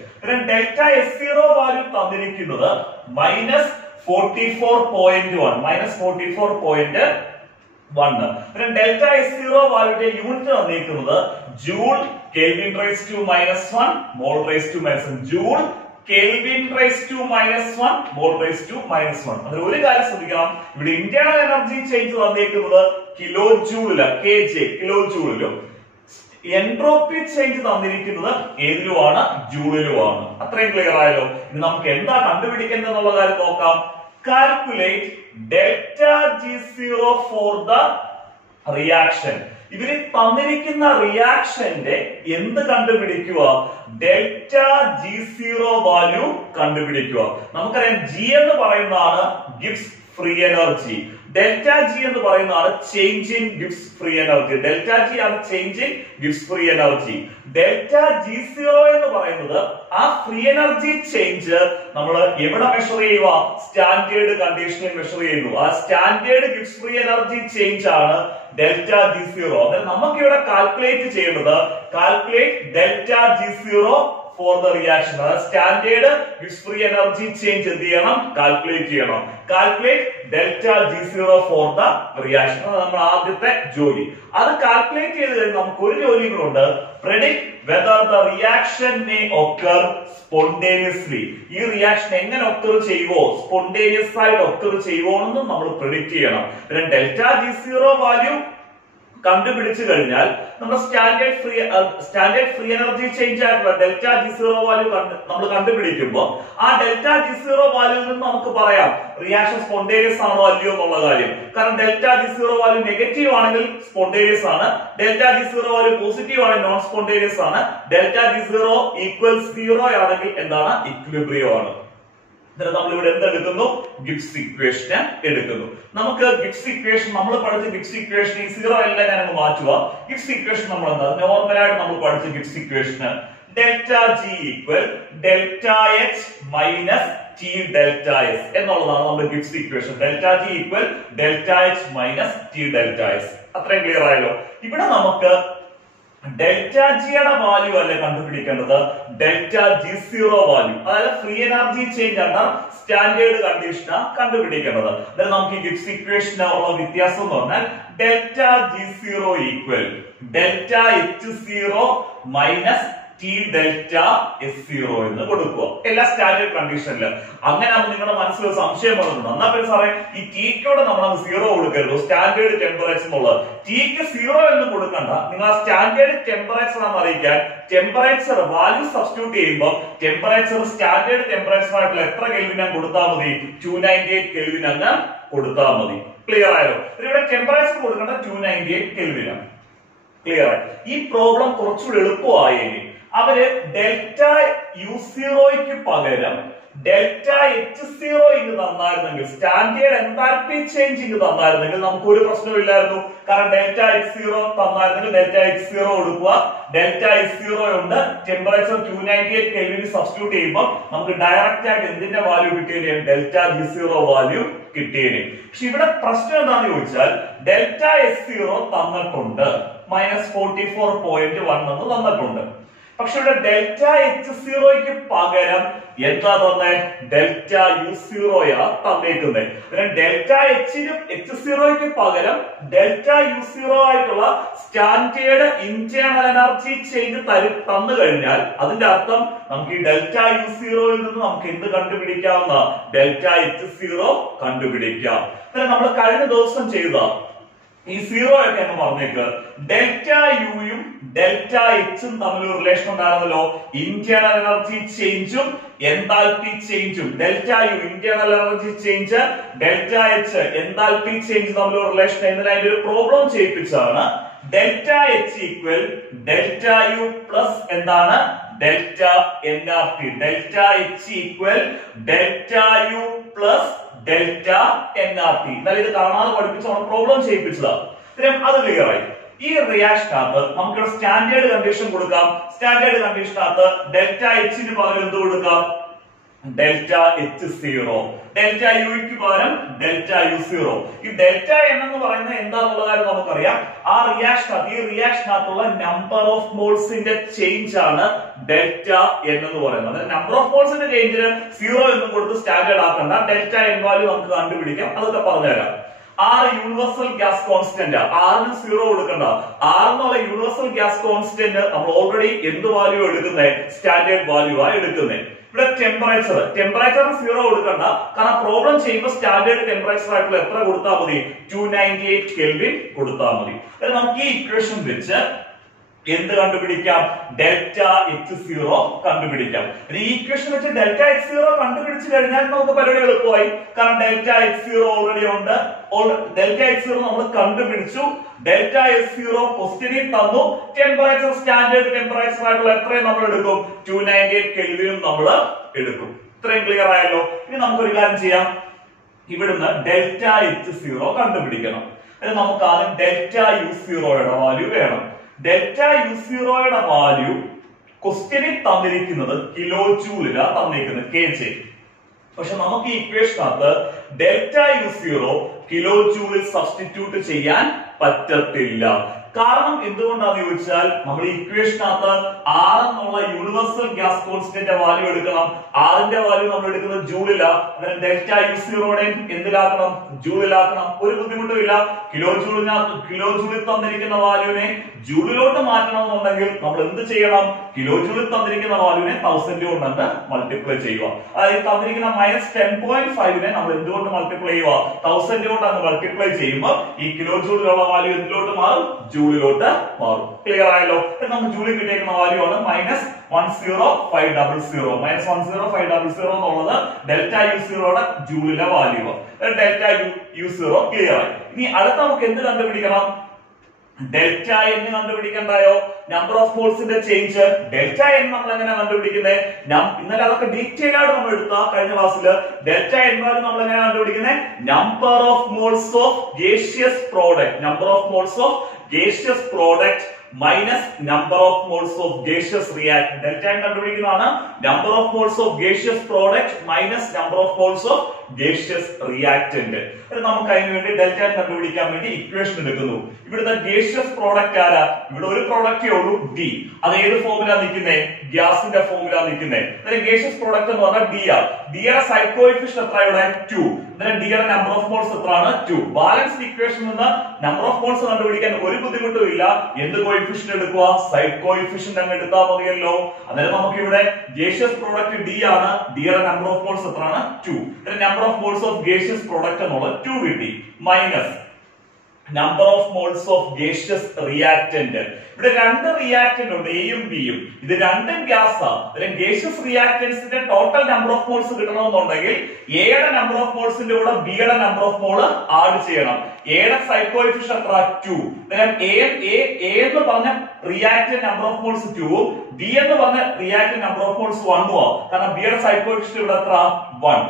Delta S0 value തന്നിരിക്കുന്നത് -44.1. ഡെൽറ്റ S0 വാല്യൂടെ യൂണിറ്റ് തന്നിരിക്കുന്നത് joule kelvin raise to -1 mole raise to -1. Joule kelvin raise to -1 mole raise to -1. അതിൽ ഒരു കാര്യം ശ്രദ്ധിക്കണം, ഇവിടെ ഇന്റേണൽ എനർജി ചേഞ്ച് തന്നിരിക്കുന്നത് കിലോ ജൂളില്ല, kJ കിലോ ജൂളിലും. എൻട്രോപ്പി ചേഞ്ച് തന്നിരിക്കുന്നത് ഏതിലുമാണ്? ജൂളിലുമാണ്. അത്രയും ക്ലിയർ ആയല്ലോ. ഇനി നമുക്ക് എന്താ കണ്ടുപിടിക്കുന്നത് എന്നുള്ള കാര്യം നോക്കാം. Calculate delta G0 for the reaction. ഇവര് തന്നിരിക്കുന്ന റിയാക്ഷന്റെ എന്ത് കണ്ടുപിടിക്കുക? ഡെൽറ്റ G0 വാല്യൂ കണ്ടുപിടിക്കുക. നമുക്കറിയാം G എന്ന് പറയുന്നതാണ് Gibbs free energy. Delta G എന്ന് പറയുന്നതാണ് change in Gibbs free energy. Delta G ആണ് change in Gibbs free energy. Delta G0 എന്ന് പറയുന്നത് ആ ഫ്രീ എനർജി ചേഞ്ച് നമ്മൾ എവിടെ മെഷർ ചെയ്യുക? സ്റ്റാൻഡേർഡ് കണ്ടീഷനിൽ മെഷർ ചെയ്യുന്നു. ആ standard Gibbs free energy change ആണ് ഡെൽറ്റ G0. അതായത് നമുക്ക് ഇവിടെ കാൽക്കുലേറ്റ് ചെയ്യേണ്ടത് calculate delta G0 for the reaction. അതായത് standard Gibbs free energy change എന്ത് ചെയ്യണം? കാൽക്കുലേറ്റ് ചെയ്യണം. Calculate delta G0 for the reaction. അത് നമ്മുടെ ആദ്യത്തെ ജോലി. അത് കാൽക്കുലേറ്റ് ചെയ്ത് കഴിഞ്ഞാൽ നമുക്ക് ഒരു ജോലി കൂടെ ഉണ്ട്. Predict whether the reaction may occur spontaneously. ഈ റിയാക്ഷൻ എങ്ങനെ ഒക്കർ ചെയ്യുവോ, സ്പോണ്ടേനിയസ് ആയിട്ട് ഒക്കർ ചെയ്യുവോ എന്നും നമ്മൾ പ്രെഡിക്റ്റ് ചെയ്യണം. പിന്നെ ഡെൽറ്റ G0 വാല്യൂ കണ്ടുപിടിച്ചു കഴിഞ്ഞാൽ നമ്മുടെ സ്റ്റാൻഡേർഡ് ഫ്രീ എനർജി ചേഞ്ച് ആയിട്ടുള്ള ഡെൽറ്റ G0 വാല്യൂ നമ്മൾ കണ്ടുപിടിക്കുമ്പോൾ ആ ഡെൽറ്റ G0 വാല്യൂവിൽ നിന്ന് നമുക്ക് പറയാം റിയാക്ഷൻ സ്പോണ്ടേനിയസ് ആണോ അല്ലയോ എന്നുള്ള കാര്യം. കാരണം ഡെൽറ്റ G0 വാല്യൂ നെഗറ്റീവ് ആണെങ്കിൽ സ്പോണ്ടേനിയസ് ആണ്, ഡെൽറ്റ G0 വാല്യൂ പോസിറ്റീവ് ആണെങ്കിൽ നോൺ സ്പോണ്ടേനിയസ് ആണ്, ഡെൽറ്റ G0 ഈക്വൽസ് 0 ആണെങ്കിൽ എന്താണ്? ഇക്വിലിബ്രിയം ആണ്. നമ്മൾ ഇവിടെ എന്തെടുക്കുന്നു? ഗിബ്സ് ഇക്വേഷൻ എടുക്കുന്നു. നമുക്ക് ഗിബ്സ് ഇക്വേഷൻ നമ്മൾ പഠിച്ച ഗിബ്സ് ഇക്വേഷൻ ഈ 0 എല്ലാം ഞാൻ അങ്ങ് മാറ്റുക. ഗിബ്സ് ഇക്വേഷൻ നമ്മൾ എന്താ നോർമലായിട്ട് നമ്മൾ പഠിച്ച Gibbs equation delta G equal delta H minus T delta S എന്നുള്ളതാണ് നമ്മുടെ Gibbs equation. Delta G equal delta H minus T delta S. അത്രയും ക്ലിയർ ആയല്ലോ. ഇവിടെ നമുക്ക് ഡെൽറ്റ ജിയുടെ വാല്യൂ അല്ലേ കണ്ടുപിടിക്കേണ്ടത്? ഡെൽറ്റ G0 വാല്യൂ, അതായത് free energy change under standard കണ്ടീഷനാണ് കണ്ടുപിടിക്കേണ്ടത്. അതായത് നമുക്ക് ഈ ഗിബ്സ് ഇക്വേഷന് ഉള്ള വ്യത്യാസം എന്ന് പറഞ്ഞാൽ delta G0 equal delta H0 minus T delta S0 എന്ന് കൊടുക്കുക എല്ലാ സ്റ്റാൻഡേർഡ് കണ്ടീഷനില്. അങ്ങനെ നിങ്ങളുടെ മനസ്സിൽ ഒരു സംശയം വന്നിട്ടുണ്ട്, എന്നാ പിന്നെ സാറേ ഈ Tക്കോട് നമ്മൾ 0 കൊടുക്കരുത്, സ്റ്റാൻഡേർഡ് ടെമ്പറേച്ചർ എന്നുള്ളത്. Tക്ക് 0 എന്ന് കൊടുക്കണ്ട, നിങ്ങൾ ആ സ്റ്റാൻഡേർഡ് ടെമ്പറേച്ചർ ആണെന്ന് അറിയിക്കാൻ ടെമ്പറേച്ചർ വാല്യൂ സബ്സ്റ്റിറ്റ്യൂട്ട് ചെയ്യുമ്പോൾ ടെമ്പറേച്ചർ സ്റ്റാൻഡേർഡ് ടെമ്പറേച്ചർ ആയിട്ടുള്ള എത്ര കെൽവിൻ കൊടുത്താൽ മതി? 298 കെൽവിൻ അങ്ങ് കൊടുത്താൽ മതി. ക്ലിയർ ആയോ? ഇവിടെ ടെമ്പറേച്ചർ കൊടുക്കേണ്ട 298 കെൽവിനാണ്. ക്ലിയർ ആയി? ഈ പ്രോബ്ലം കുറച്ചുകൂടി എളുപ്പമായി. അവര് ഡെൽറ്റ U0ക്ക് പകരം ഡെൽറ്റ H0 ഇങ്ങ് തന്നായിരുന്നെങ്കിൽ, സ്റ്റാൻഡേർഡ് എൻതാൽപ്പി ചേഞ്ച് ഇങ്ങ് തന്നായിരുന്നെങ്കിൽ നമുക്ക് ഒരു പ്രശ്നമില്ലായിരുന്നു. കാരണം ഡെൽറ്റ H0 തന്നായിരുന്നെങ്കിൽ ഡെൽറ്റ H0 കൊടുക്കുക. ഡെൽറ്റ H0 ഉണ്ട്, ടെമ്പറേച്ചർ 298 കെൽവിൻ സബ്സ്റ്റിറ്റ്യൂട്ട് ചെയ്യുമ്പോൾ നമുക്ക് ഡയറക്റ്റ് ആയിട്ട് എന്തിന്റെ വാല്യൂ കിട്ടിയേനെ? ഡെൽറ്റ G0 വാല്യൂ കിട്ടിയേനെ. പക്ഷെ ഇവിടെ പ്രശ്നം എന്താണെന്ന് ചോദിച്ചാൽ ഡെൽറ്റ S0 തന്നിട്ടുണ്ട്, -44.1 എന്ന് തന്നിട്ടുണ്ട്. പക്ഷെ ഇവിടെ ഡെൽറ്റ H0ക്ക് പകരം എന്താ തന്നെ? Delta U0 തന്നേക്കുന്നത്. ഡെൽറ്റ H-നും H0ക്ക് പകരം ഡെൽറ്റ U0 ആയിട്ടുള്ള സ്റ്റാൻഡേർഡ് ഇന്റേണൽ എനർജി ചേഞ്ച് തന്നു കഴിഞ്ഞാൽ അതിന്റെ അർത്ഥം നമുക്ക് ഈ ഡെൽറ്റ U0യിൽ നിന്ന് നമുക്ക് എന്ത് കണ്ടുപിടിക്കാവുന്ന? ഡെൽറ്റ H0 കണ്ടുപിടിക്കാം. നമ്മൾ കഴിഞ്ഞ ദിവസം ചെയ്ത ഈ സീറോ ഒക്കെ എന്ന് പറഞ്ഞേക്ക് ഡെൽറ്റ യുയും ഡെൽറ്റ എച്ചും തമ്മിൽ ഒരു റിലേഷൻ ഉണ്ടായിരുന്നല്ലോ, ഇന്റേണൽ എനർജി ചേഞ്ചും എൻതാൽപി ചേഞ്ചും. Delta U internal energy change, delta H enthalpy change തമ്മിൽ ഒരു റിലേഷൻ എന്നതിൽ അതിന്റെ ഒരു പ്രോബ്ലം ചെയ്യിപ്പിച്ചതാണ്. Delta H equal delta U plus എന്താണ് delta n R T. Delta H equal delta U plus delta n R T. എന്നാൽ ഇത് കാണാതെ പഠിപ്പിച്ചാണ് പ്രോബ്ലം ചെയ്യിപ്പിച്ചതാണ്. അത് ക്ലിയർ ആയി. ഈ റിയാക്ഷനകത്ത് നമുക്ക് സ്റ്റാൻഡേർഡ് കണ്ടീഷൻ കൊടുക്കാം. സ്റ്റാൻഡേർഡ് കണ്ടീഷനകത്ത് ഡെൽറ്റ എച്ചിന് പകരം എന്ത് കൊടുക്കാം, ഡെൽറ്റ എച്ച് സീറോ, ഡെൽറ്റ യുക്ക് പകരം ഡെൽറ്റ യു സീറോ. ഈ ഡെൽറ്റ എൻ എന്ന് പറയുന്നത് എന്താന്നുള്ള കാര്യം നമുക്കറിയാം. ആ ഈ റിയാക്ഷനകത്തുള്ള നമ്പർ ഓഫ് മോൾസിന്റെ ചേഞ്ച് ആണ് ഡെൽറ്റ എൻ എന്ന് പറയുന്നത്. നമ്പർ ഓഫ് മോൾസിന്റെ ചേഞ്ചിന് സീറോ എന്ന് കൊടുത്ത് സ്റ്റാൻഡേർഡ് ആക്കണ്ട, ഡെൽറ്റ എൻ വാല്യൂ നമുക്ക് കണ്ടുപിടിക്കാം. അതൊക്കെ പറഞ്ഞുതരാം. ആർ യൂണിവേഴ്സൽ ഗ്യാസ് കോൺസ്റ്റന്റ്, ആറിന് സീറോ കൊടുക്കണ്ട. ആർ എന്നുള്ള യൂണിവേഴ്സൽ ഗ്യാസ് കോൺസ്റ്റന്റ് നമ്മൾ ഓൾറെഡി എന്ത് വാല്യൂ എടുക്കുന്നത്, സ്റ്റാൻഡേർഡ് വാല്യൂ ആ എടുക്കുന്നത്. ഇവിടെ ടെമ്പറേച്ചറിന് സീറോ കൊടുക്കണ്ട, കാരണം പ്രോബ്ലം ചെയ്യുമ്പോൾ സ്റ്റാൻഡേർഡ് ടെമ്പറേച്ചർ ആയിട്ടുള്ള എത്ര കൊടുത്താൽ മതി, 298 കെൽവിൻ കൊടുത്താൽ മതി. നമുക്ക് ഈ ഇക്വേഷൻ വെച്ച് എന്ത് കണ്ടുപിടിക്കാം, ഡെൽറ്റ എച്ച് സീറോ കണ്ടുപിടിക്കാം. ഈ ഇക്വേഷൻ വെച്ച് ഡെൽറ്റ എച്ച് സീറോ കണ്ടുപിടിച്ചു കഴിഞ്ഞാൽ നമുക്ക് പരിപാടി എളുപ്പമായി. കാരണം ഡെൽറ്റ എച്ച് സീറോ ഓൾറെഡി ഉണ്ട്. ഡെൽറ്റ എച്ച് സീറോ നമ്മൾ കണ്ടുപിടിച്ചു. ഡെൽറ്റ എച്ച് സീറോ ക്വസ്റ്റ്യനിൽ തന്നു. ടെമ്പറേച്ചർ സ്റ്റാൻഡേർഡ് ടെമ്പറേച്ചർ ആയിട്ടുള്ള എത്രയും നമ്മൾ എടുക്കും, 298 കെൽവിനും നമ്മൾ എടുക്കും. ഇത്രയും ക്ലിയർ ആയല്ലോ. ഇനി നമുക്കൊരു കാര്യം ചെയ്യാം, ഇവിടുന്ന് ഡെൽറ്റ എച്ച് സീറോ കണ്ടുപിടിക്കണം. നമുക്ക് ആദ്യം ഡെൽറ്റ യു സീറോയുടെ വാല്യൂ വേണം. ഡെൽറ്റ യു സീറോയുടെ വാല്യൂ ക്വസ്റ്റ്യനിൽ തന്നിരിക്കുന്നത് കിലോ ജൂളിലാണ് തന്നിരിക്കുന്നത്, kJ. പക്ഷെ നമുക്ക് ഈ ഇക്വേഷനകത്ത് ഡെൽറ്റ യു സീറോ കിലോ ജൂളിൽ സബ്സ്റ്റിറ്റ്യൂട്ട് ചെയ്യാൻ പറ്റത്തില്ല. കാരണം എന്തുകൊണ്ടാന്ന് ചോദിച്ചാൽ നമ്മൾ ഇക്വേഷനകത്ത് ആർ എന്നുള്ള യൂണിവേഴ്സൽ ഗ്യാസ് കോൺസ്റ്റന്റ് വാല്യൂ എടുക്കണം. ആറിന്റെ വാല്യൂ നമ്മൾ എടുക്കുന്നത് ജൂളില. അന്നേരം ഡെൽറ്റ യു സീറോയുടെ എന്തിലാക്കണം, ജൂളിലാക്കണം. ഒരു ബുദ്ധിമുട്ടും ഇല്ല. കിലോ ജൂളിൽ തന്നിരിക്കുന്ന വാല്യൂവിനെ ജൂളിലോട്ട് മാറ്റണമെന്നുണ്ടെങ്കിൽ നമ്മൾ എന്ത് ചെയ്യണം, കിലോ ജൂളിൽ തന്നിരിക്കുന്ന വാല്യൂവിനെ 1000 കൊണ്ടെന്ന് മൾട്ടിപ്ലൈ ചെയ്യുക. അതായത് തന്നിരിക്കുന്ന -10.5നെ നമ്മൾ എന്തുകൊണ്ട് മൾട്ടിപ്ലൈ ചെയ്യുക, 1000 കൊണ്ട് അങ്ങ് മൾട്ടിപ്ലൈ ചെയ്യുമ്പോൾ ഈ കിലോ ജൂളിലുള്ള വാല്യൂ എന്തിലോട്ട് മാറും, ജൂളിലോട്ട് മാറും. ക്ലിയർ ആയല്ലോ. നമുക്ക് ജൂളിൽ കിട്ടിയിരിക്കുന്ന വാല്യൂ ആണ് -10500. -10500 എന്നുള്ളത് ഡെൽറ്റ യു സീറോയുടെ ജൂളിലെ value. Delta U zero clear ആയി. ഇനി അടുത്ത നമുക്ക് എന്ത് കണ്ടുപിടിക്കണം, ഡെൽറ്റ എന്ന് കണ്ടുപിടിക്കണ്ടായോ, നമ്പർ ഓഫ് മോൾസിന്റെ ചേഞ്ച്. ഡെൽറ്റ എന്ന് നമ്മൾ എങ്ങനെ കണ്ടുപിടിക്കുന്നത്, ഇന്നലെ അതൊക്കെ ഡീറ്റെയിൽ ആയിട്ട് നമ്മൾ എടുത്ത കഴിഞ്ഞ ക്ലാസ്സിൽ. ഡെൽറ്റ എന്ന് നമ്മൾ എങ്ങനെ കണ്ടുപിടിക്കുന്നത്, number of moles of gaseous product, number of moles of gaseous product minus number of moles of gaseous reactant. Delta കണ്ടുപിടിക്കുന്നതാണ് number of moles of gaseous product minus number of moles of gaseous reactant. നമുക്ക് അതിന് വേണ്ടി delta കണ്ടുപിടിക്കാൻ വേണ്ടി equation എടുക്കുന്നു. ഇവിടുത്തെ gaseous product ആരാ, ഇവിടെ ഒരു പ്രോഡക്റ്റേ ഉള്ളൂ, ഡി. അത് ഏത് ഫോമിലാ നിൽക്കുന്നത്, ഗ്യാസിന്റെ ഫോമിലാ നിൽക്കുന്നത്. ഗേഷ്യസ് പ്രോഡക്റ്റ് എന്ന് പറഞ്ഞാൽ ഡി ആർ. ഡിയുടെ സൈഡ് കോഎഫിഷ്യന്റ് എത്ര, ഇവിടെ 2. ഡിയുടെ നമ്പർ ഓഫ് മോൾസ് എത്രയാണ്, 2. ബാലൻസ് ഇക്വേഷൻ നിന്ന് നമ്പർ ഓഫ് മോൾസ് കണ്ടുപിടിക്കാൻ ഒരു ബുദ്ധിമുട്ടും ഇല്ല. എന്ത് കോഎഫിഷ്യന്റ് എടുക്കുക, സൈഡ് കോഎഫിഷ്യന്റ് അങ്ങ് എടുത്താൽ മതിയല്ലോ. അന്നേരം നമുക്ക് ഇവിടെ ഗേഷ്യസ് പ്രോഡക്റ്റ് ഡി ആണ്. ഡിയുടെ നമ്പർ ഓഫ് മോൾസ് എത്രയാണ്, 2. Number of moles of gaseous product എന്നുള്ളത് 2 കിട്ടി, minus number of moles of gaseous reactant. ഇവിടെ രണ്ട് റിയാക്ടന്റ് ഉണ്ട്, എയും ബിയും. ഇത് രണ്ടും ഗ്യാസ് ആണ്. ഗേഷ്യസ് റിയാക്ടൻസിന്റെ ടോട്ടൽ നമ്പർ ഓഫ് മോൾസ് കിട്ടണമെന്നുണ്ടെങ്കിൽ എയുടെ നമ്പർ ഓഫ് മോൾസിന്റെ കൂടെ ബിയുടെ നമ്പർ ഓഫ് മോള് ആഡ് ചെയ്യണം. എയുടെ സൈഡ് കോഎഫിഷ്യന്റ് എത്ര, 2. എ എന്ന് പറഞ്ഞ reactant number of moles 2, B എന്ന് പറഞ്ഞ റിയാക്ടന്റ് നമ്പർ ഓഫ് മോൾസ് 1 ആവും. കാരണം ബിയുടെ സൈഡ് കോഎഫിഷ്യന്റ് ഇവിടെ എത്ര, 1.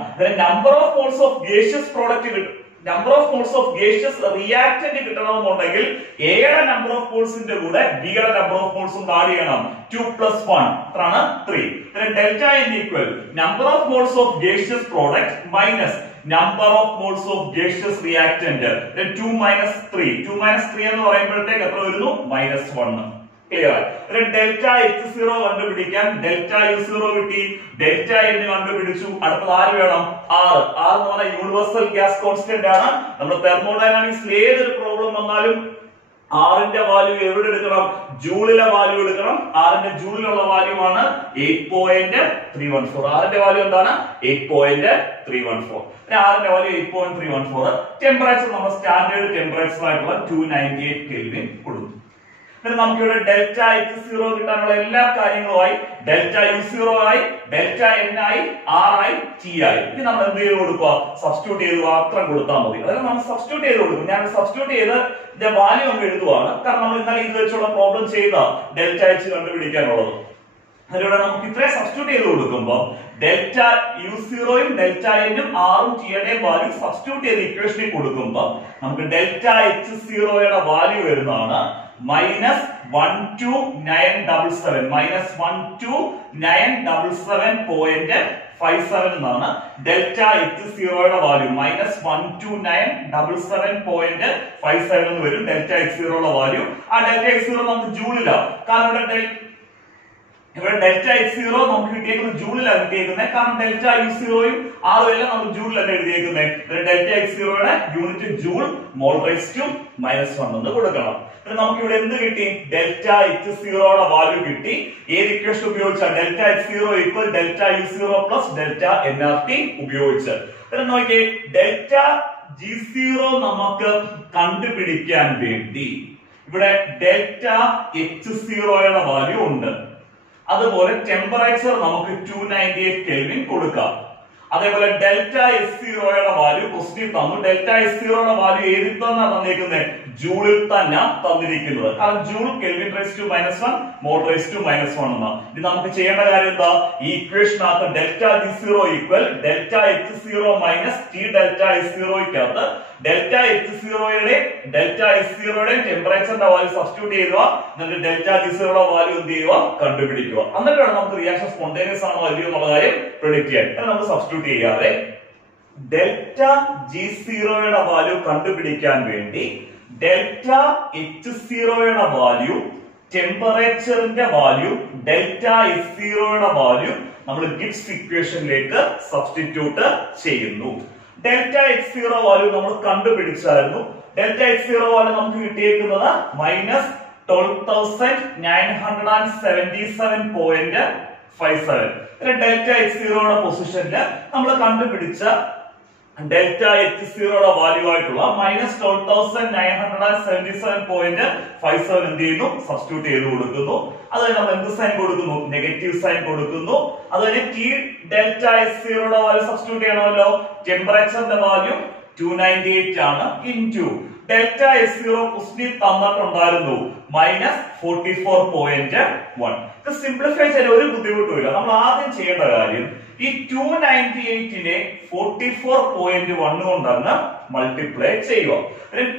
Number of moles of gaseous product കിട്ടും, number of moles of gaseous reactant കിട്ടണമെന്നുണ്ടെങ്കിൽ എയുടെ നമ്പർ ഓഫ് മോൾസിന്റെ കൂടെ ബിയുടെ നമ്പർ ഓഫ് മോൾസും ആഡ് ചെയ്യണം. 2 + 1 എത്രയാണ്, 3. Delta n equal number of moles of gaseous product minus number of moles of gaseous reactant. 2 - 3. 2 - 3 എന്ന് പറയുമ്പോഴത്തേക്ക് എത്ര വരുന്നു, -1. ക്ലിയർ. ഡെൽറ്റ എച്ച് സീറോ കണ്ടുപിടിക്കാൻ ഡെൽറ്റ യു സീറോ കിട്ടി, ഡെൽറ്റ എന്ന് കണ്ടുപിടിച്ചു. അടുത്തത് ആര് വേണം, ആർ. ആർ എന്ന് പറഞ്ഞാൽ യൂണിവേഴ്സൽ ഗ്യാസ് കോൺസ്റ്റന്റ് ആണ്. നമ്മൾ തെർമോഡൈനാമിക്സിൽ ഏതൊരു പ്രോബ്ലം വന്നാലും ആറിന്റെ വാല്യൂ എവിടെ എടുക്കണം? ജൂളിലെ വാല്യൂ എടുക്കണം. ആറിന്റെ ജൂളിലുള്ള വാല്യൂ ആണ് 8.314. ആറിന്റെ വാല്യൂ എന്താണ്? 8.314. ആറിന്റെ വാല്യൂ 8.314. ടെമ്പറേച്ചർ നമ്മൾ സ്റ്റാൻഡേർഡ് ടെമ്പറേച്ചർ ആയിട്ടുള്ള 298 കെൽവിൻ കൊടുത്തു. നമുക്ക് ഇവിടെ ഡെൽറ്റ H0 കിട്ടാനുള്ള എല്ലാ കാര്യങ്ങളുമായി ഡെൽറ്റ U0 ആയി, ഡെൽറ്റ N ആയി, R ആയി, T ആയി. ഇനി നമ്മൾ എന്ത് ചെയ്ത് കൊടുക്കുക? സബ്സ്റ്റിറ്റ്യൂട്ട് ചെയ്ത് മാത്രം കൊടുത്താൽ മതി. അതായത് നമ്മൾ സബ്സ്റ്റിറ്റ്യൂട്ട് ചെയ്ത് കൊടുക്കും. ഞാൻ സബ്സ്റ്റിറ്റ്യൂട്ട് ചെയ്ത് ഇതിന്റെ വാല്യൂ അങ്ങ് എഴുതുവാണ്. കാരണം നമ്മൾ ഇന്നലെ ഇത് വെച്ചുള്ള പ്രോബ്ലം ചെയ്ത ഡെൽറ്റ H കണ്ടുപിടിക്കാനുള്ളത്. അതിലൂടെ നമുക്ക് ഇത്രയും സബ്സ്റ്റിറ്റ്യൂട്ട് ചെയ്ത് കൊടുക്കുമ്പോൾ ഡെൽറ്റ U0യും ഡെൽറ്റ Nഉം ആറും Tയുടെയും വാല്യൂ സബ്സ്റ്റിറ്റ്യൂട്ട് ചെയ്ത് ഇക്വേഷനിൽ കൊടുക്കുമ്പോൾ നമുക്ക് ഡെൽറ്റ H0യുടെ വാല്യൂ വരുന്നതാണ് -12977 -12977.57 എന്നാണ് ഡെൽറ്റ H0യുടെ വാല്യൂ. -12977.57 എന്ന് വരും ഡെൽറ്റ H0യുടെ വാല്യൂ. ആ ഡെൽറ്റ H0 നമുക്ക് ജൂളിലാണ്. കാരണം ഇവിടെ ഡെൽറ്റ H0 നമുക്ക് കിട്ടിയേക്കുന്നത് ജൂളിലാണ് കിട്ടിയേക്കുന്നത്. കാരണം ഡെൽറ്റ U0യും ആറും എല്ലാം നമ്മൾ ജൂളിലല്ല എഴുതിയേക്കുന്നത്. ഡെൽറ്റ H0യുടെ unit joule mole raise to -1 എന്ന് കൊടുക്കണം. നമുക്ക് ഇവിടെ എന്ത് കിട്ടി? ഡെൽറ്റ H0യുടെ വാല്യൂ കിട്ടി. ഏത് ഇക്വേഷൻ ഉപയോഗിച്ചാൽ? Delta H0 equal delta U0 plus delta nRT ഉപയോഗിച്ച്. നോക്കിയേ, ഡെൽറ്റ G0 നമുക്ക് കണ്ടുപിടിക്കാൻ വേണ്ടി ഇവിടെ ഡെൽറ്റ H0യുടെ വാല്യൂ ഉണ്ട്. അതുപോലെ ടെമ്പറേച്ചർ നമുക്ക് 298 കെൽവിൻ കൊടുക്കാം. അതേപോലെ ഡെൽറ്റ S0യുടെ വാല്യൂ പോസിറ്റീവ് തന്നു. ഡെൽറ്റ S0യുടെ വാല്യൂ ഏതിൽ തന്നെ തന്നിരിക്കുന്നത്? ജൂളിൽ തന്നെ തന്നിരിക്കുന്നത്. കാരണം joule kelvin raise to -1 mole raise to -1 എന്നാണ്. ഇത് നമുക്ക് ചെയ്യേണ്ട കാര്യം എന്താ? ഈ ഇക്വേഷനകത്ത് delta G0 equal delta H0 minus T delta S0ക്കകത്ത് ഡെൽറ്റ H0യുടെ ടെമ്പറേച്ചറിന്റെ വാല്യൂ സബ്സ്റ്റിറ്റ്യൂട്ട് ചെയ്യുക. എന്നിട്ട് ഡെൽറ്റ G0യുടെ വാല്യൂ എന്ത് ചെയ്യുക? കണ്ടുപിടിക്കുക. എന്നിട്ട് വേണം നമുക്ക് റിയാക്ഷൻ സ്പോണ്ടേനിയസ് ആണോ അല്ലയോ എന്നുള്ള കാര്യം പ്രെഡിക്റ്റ് ചെയ്യാൻ. നമുക്ക് സബ്സ്റ്റിറ്റ്യൂട്ട് ചെയ്യാതെ ഡെൽറ്റ G0യുടെ വാല്യൂ കണ്ടുപിടിക്കാൻ വേണ്ടി ഡെൽറ്റ H0യുടെ വാല്യൂ, ടെമ്പറേച്ചറിന്റെ വാല്യൂ, ഡെൽറ്റ S0യുടെ വാല്യൂ നമ്മൾ ഗിബ്സ് ഇക്വേഷനിലേക്ക് സബ്സ്റ്റിറ്റ്യൂട്ട് ചെയ്യുന്നു. ഡെൽറ്റ H0 വാല്യൂ നമ്മൾ കണ്ടുപിടിച്ചായിരുന്നു. ഡെൽറ്റ H0 വാല്യൂ നമുക്ക് കിട്ടിയേക്കുന്നത് -12,977.57. ഡെൽറ്റ H0യുടെ പൊസിഷനിൽ നമ്മൾ കണ്ടുപിടിച്ച ഡെൽറ്റ H0യുടെ വാല്യൂ ആയിട്ടുള്ള -12,977.57 എന്ത് ചെയ്യുന്നു? സബ്സ്റ്റിറ്റ്യൂട്ട് ചെയ്ത് കൊടുക്കുന്നു. അത് നമ്മൾ എന്ത് സൈൻ കൊടുക്കുന്നു? നെഗറ്റീവ് സൈൻ കൊടുക്കുന്നു. അതുപോലെ T ഡെൽറ്റ S0യുടെ വാല്യൂ സബ്സ്റ്റിറ്റ്യൂട്ട് ചെയ്യണമല്ലോ. ടെമ്പറേച്ചറിന്റെ വാല്യൂ 298 ആണ്. ഇൻടു ഡെൽറ്റ S0 ക്വസ്റ്റ്യൻ തന്നിട്ടുണ്ടായിരുന്നു -44.1. ഇത് സിംപ്ലിഫൈ ചെയ്യാൻ ഒരു ബുദ്ധിമുട്ടുമില്ല. നമ്മൾ ആദ്യം ചെയ്യേണ്ട കാര്യം ഈ 298നെ 44.1 കൊണ്ടാണ് മൾട്ടിപ്ലൈ ചെയ്യുക.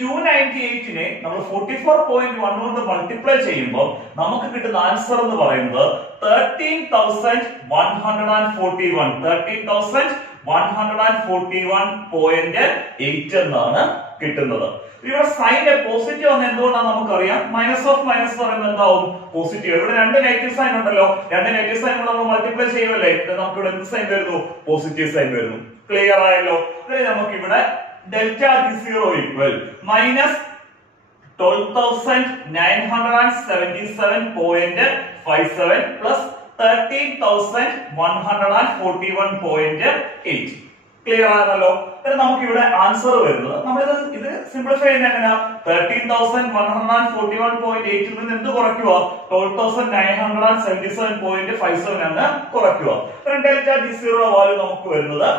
298നെ നമ്മൾ 44.1 കൊണ്ട് മൾട്ടിപ്ലൈ ചെയ്യുമ്പോൾ നമുക്ക് കിട്ടുന്ന ആൻസർ എന്ന് പറയുന്നത് 13,141.8 എന്നാണ് കിട്ടുന്നത്. ഇവിടെ സൈൻ പോസിറ്റീവ് ആണ്. എന്തുകൊണ്ടാണ് നമുക്കറിയാം. മൈനസ് ഓഫ് മൈനസ് പറയുന്നത് എന്താവും? പോസിറ്റീവ്. ഇവിടെ രണ്ട് നെഗറ്റീവ് സൈൻ ഉണ്ടല്ലോ. രണ്ട് നെഗറ്റീവ് സൈൻ നമ്മൾ മൾട്ടിപ്ലൈ ചെയ്യുമല്ലേ. നമുക്ക് ഇവിടെ എന്ത് സൈൻ വരുന്നു? പോസിറ്റീവ് സൈൻ വരുന്നു. ക്ലിയർ ആയല്ലോ. നമുക്ക് ഇവിടെ delta G0 equal -12,977.57 plus 13,141.8. Clear ആണല്ലോ. നമുക്ക് ഇവിടെ ആൻസർ വരുന്നത് ഇത് സിംപ്ലിഫൈ ചെയ്യുന്ന എങ്ങനെയാ? 13,141.8 നിന്ന് എന്ത് കുറയ്ക്കുക? 12,977.57 എന്ന് കുറയ്ക്കുക. ഡെൽറ്റ G0 വാല്യൂ നമുക്ക് വരുന്നത്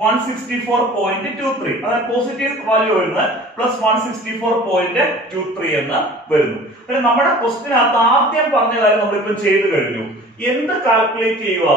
164.23. അതായത് പോസിറ്റീവ് വാല്യൂ വരുന്നത് പ്ലസ് 164.23 എന്ന് വരുന്നു. നമ്മുടെ ക്വസ്റ്റിനകത്ത് ആദ്യം പറഞ്ഞ കാര്യം നമ്മളിപ്പോ ചെയ്തു കഴിഞ്ഞു. എന്ത് കാൽക്കുലേറ്റ് ചെയ്യുക?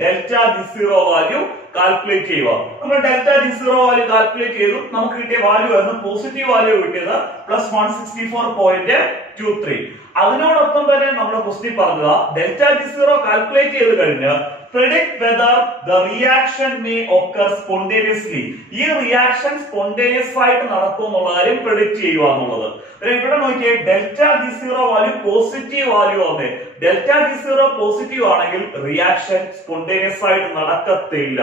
ഡെൽറ്റ G0 വാല്യൂ കാൽക്കുലേറ്റ് ചെയ്യുക. നമ്മൾ ഡെൽറ്റ G0 വാല്യൂ കാൽക്കുലേറ്റ് ചെയ്തു. നമുക്ക് കിട്ടിയ വാല്യൂ ആയിരുന്നു പോസിറ്റീവ് വാല്യൂ കിട്ടിയത് പ്ലസ് 164.23. അതിനോടൊപ്പം തന്നെ നമ്മുടെ ക്വസ്റ്റ്യൻ പറഞ്ഞത് ഡെൽറ്റ G0 കാൽക്കുലേറ്റ് ചെയ്ത് കഴിഞ്ഞ് predict whether the reaction may occur spontaneously. ഈ റിയാക്ഷൻ സ്പോണ്ടേനിയസ് ആയിട്ട് നടക്കുമെന്നുള്ള കാര്യം പ്രെഡിക്റ്റ് ചെയ്യുക എന്നുള്ളത്. ഇവിടെ നോക്കിയേ, delta G0 value positive value ആണ്. ഡെൽറ്റ G0 പോസിറ്റീവ് ആണെങ്കിൽ റിയാക്ഷൻ സ്പോണ്ടേനിയസ് ആയിട്ട് നടക്കത്തില്ല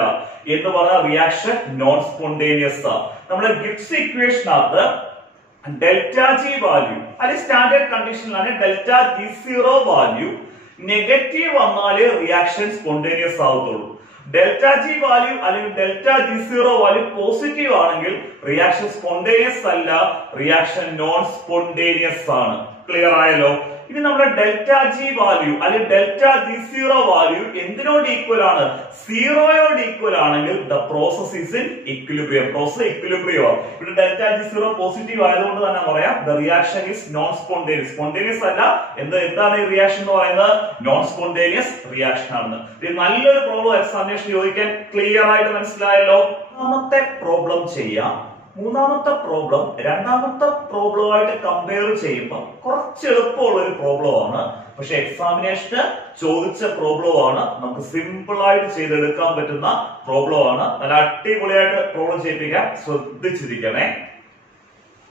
എന്ന് പറഞ്ഞാൽ റിയാക്ഷൻ നോൺ സ്പോണ്ടേനിയസ് ആണ്. നമ്മുടെ ഗിബ്സ് ഇക്വേഷനകത്ത് ഡെൽറ്റ ജി വാല്യൂ അത് സ്റ്റാൻഡേർഡ് കണ്ടീഷനിലാണ് delta G zero value negative വന്നാലേ റിയാക്ഷൻ സ്പോണ്ടേനിയസ് ആവത്തുള്ളൂ. ഡെൽറ്റ ജി വാല്യൂ അല്ലെങ്കിൽ delta G zero value positive ആണെങ്കിൽ റിയാക്ഷൻ സ്പോണ്ടേനിയസ് അല്ല, റിയാക്ഷൻ നോൺ സ്പോണ്ടേനിയസ് ആണ്. ക്ലിയർ ആയല്ലോ? ഇനി നമ്മുടെ ഡെൽറ്റ ജി വാല്യൂ അല്ലെങ്കിൽ ഡെൽറ്റ ജി സീറോ വാല്യൂ എന്തിനോട് ഈക്വൽ ആണ്? സീറോയോട് ഈക്വൽ ആണെങ്കിൽ the process is in equilibrium. Process equilibrium ആണ്. ഇവിടെ ഡെൽറ്റ ജി സീറോ പോസിറ്റീവ് ആയതുകൊണ്ട് തന്നെ പറയാം the reaction is non spontaneous. Spontaneous അല്ല. എന്താണ് ഈ റിയാക്ഷൻ എന്ന് പറയുന്നത്? നോൺ സ്പോണ്ടേനിയസ് റിയാക്ഷൻ ആണ്. ഇത് നല്ലൊരു പ്രോബ്ലം എക്സാമിനേഷൻ ചോദിക്കാൻ ക്ലിയർ ആയിട്ട് മനസ്സിലായല്ലോ. മൂന്നാമത്തെ പ്രോബ്ലം ചെയ്യാം. മൂന്നാമത്തെ പ്രോബ്ലം രണ്ടാമത്തെ പ്രോബ്ലമായിട്ട് കമ്പയർ ചെയ്യുമ്പോൾ കുറച്ച് എളുപ്പമുള്ള ഒരു പ്രോബ്ലം ആണ്. പക്ഷെ എക്സാമിനേഷന് ചോദിച്ച പ്രോബ്ലം ആണ്. നമുക്ക് സിമ്പിൾ ആയിട്ട് ചെയ്തെടുക്കാൻ പറ്റുന്ന പ്രോബ്ലം ആണ്. നല്ല അടിപൊളിയായിട്ട് പ്രോബ്ലം ചെയ്യിപ്പിക്കാൻ ശ്രദ്ധിച്ചിരിക്കണേ.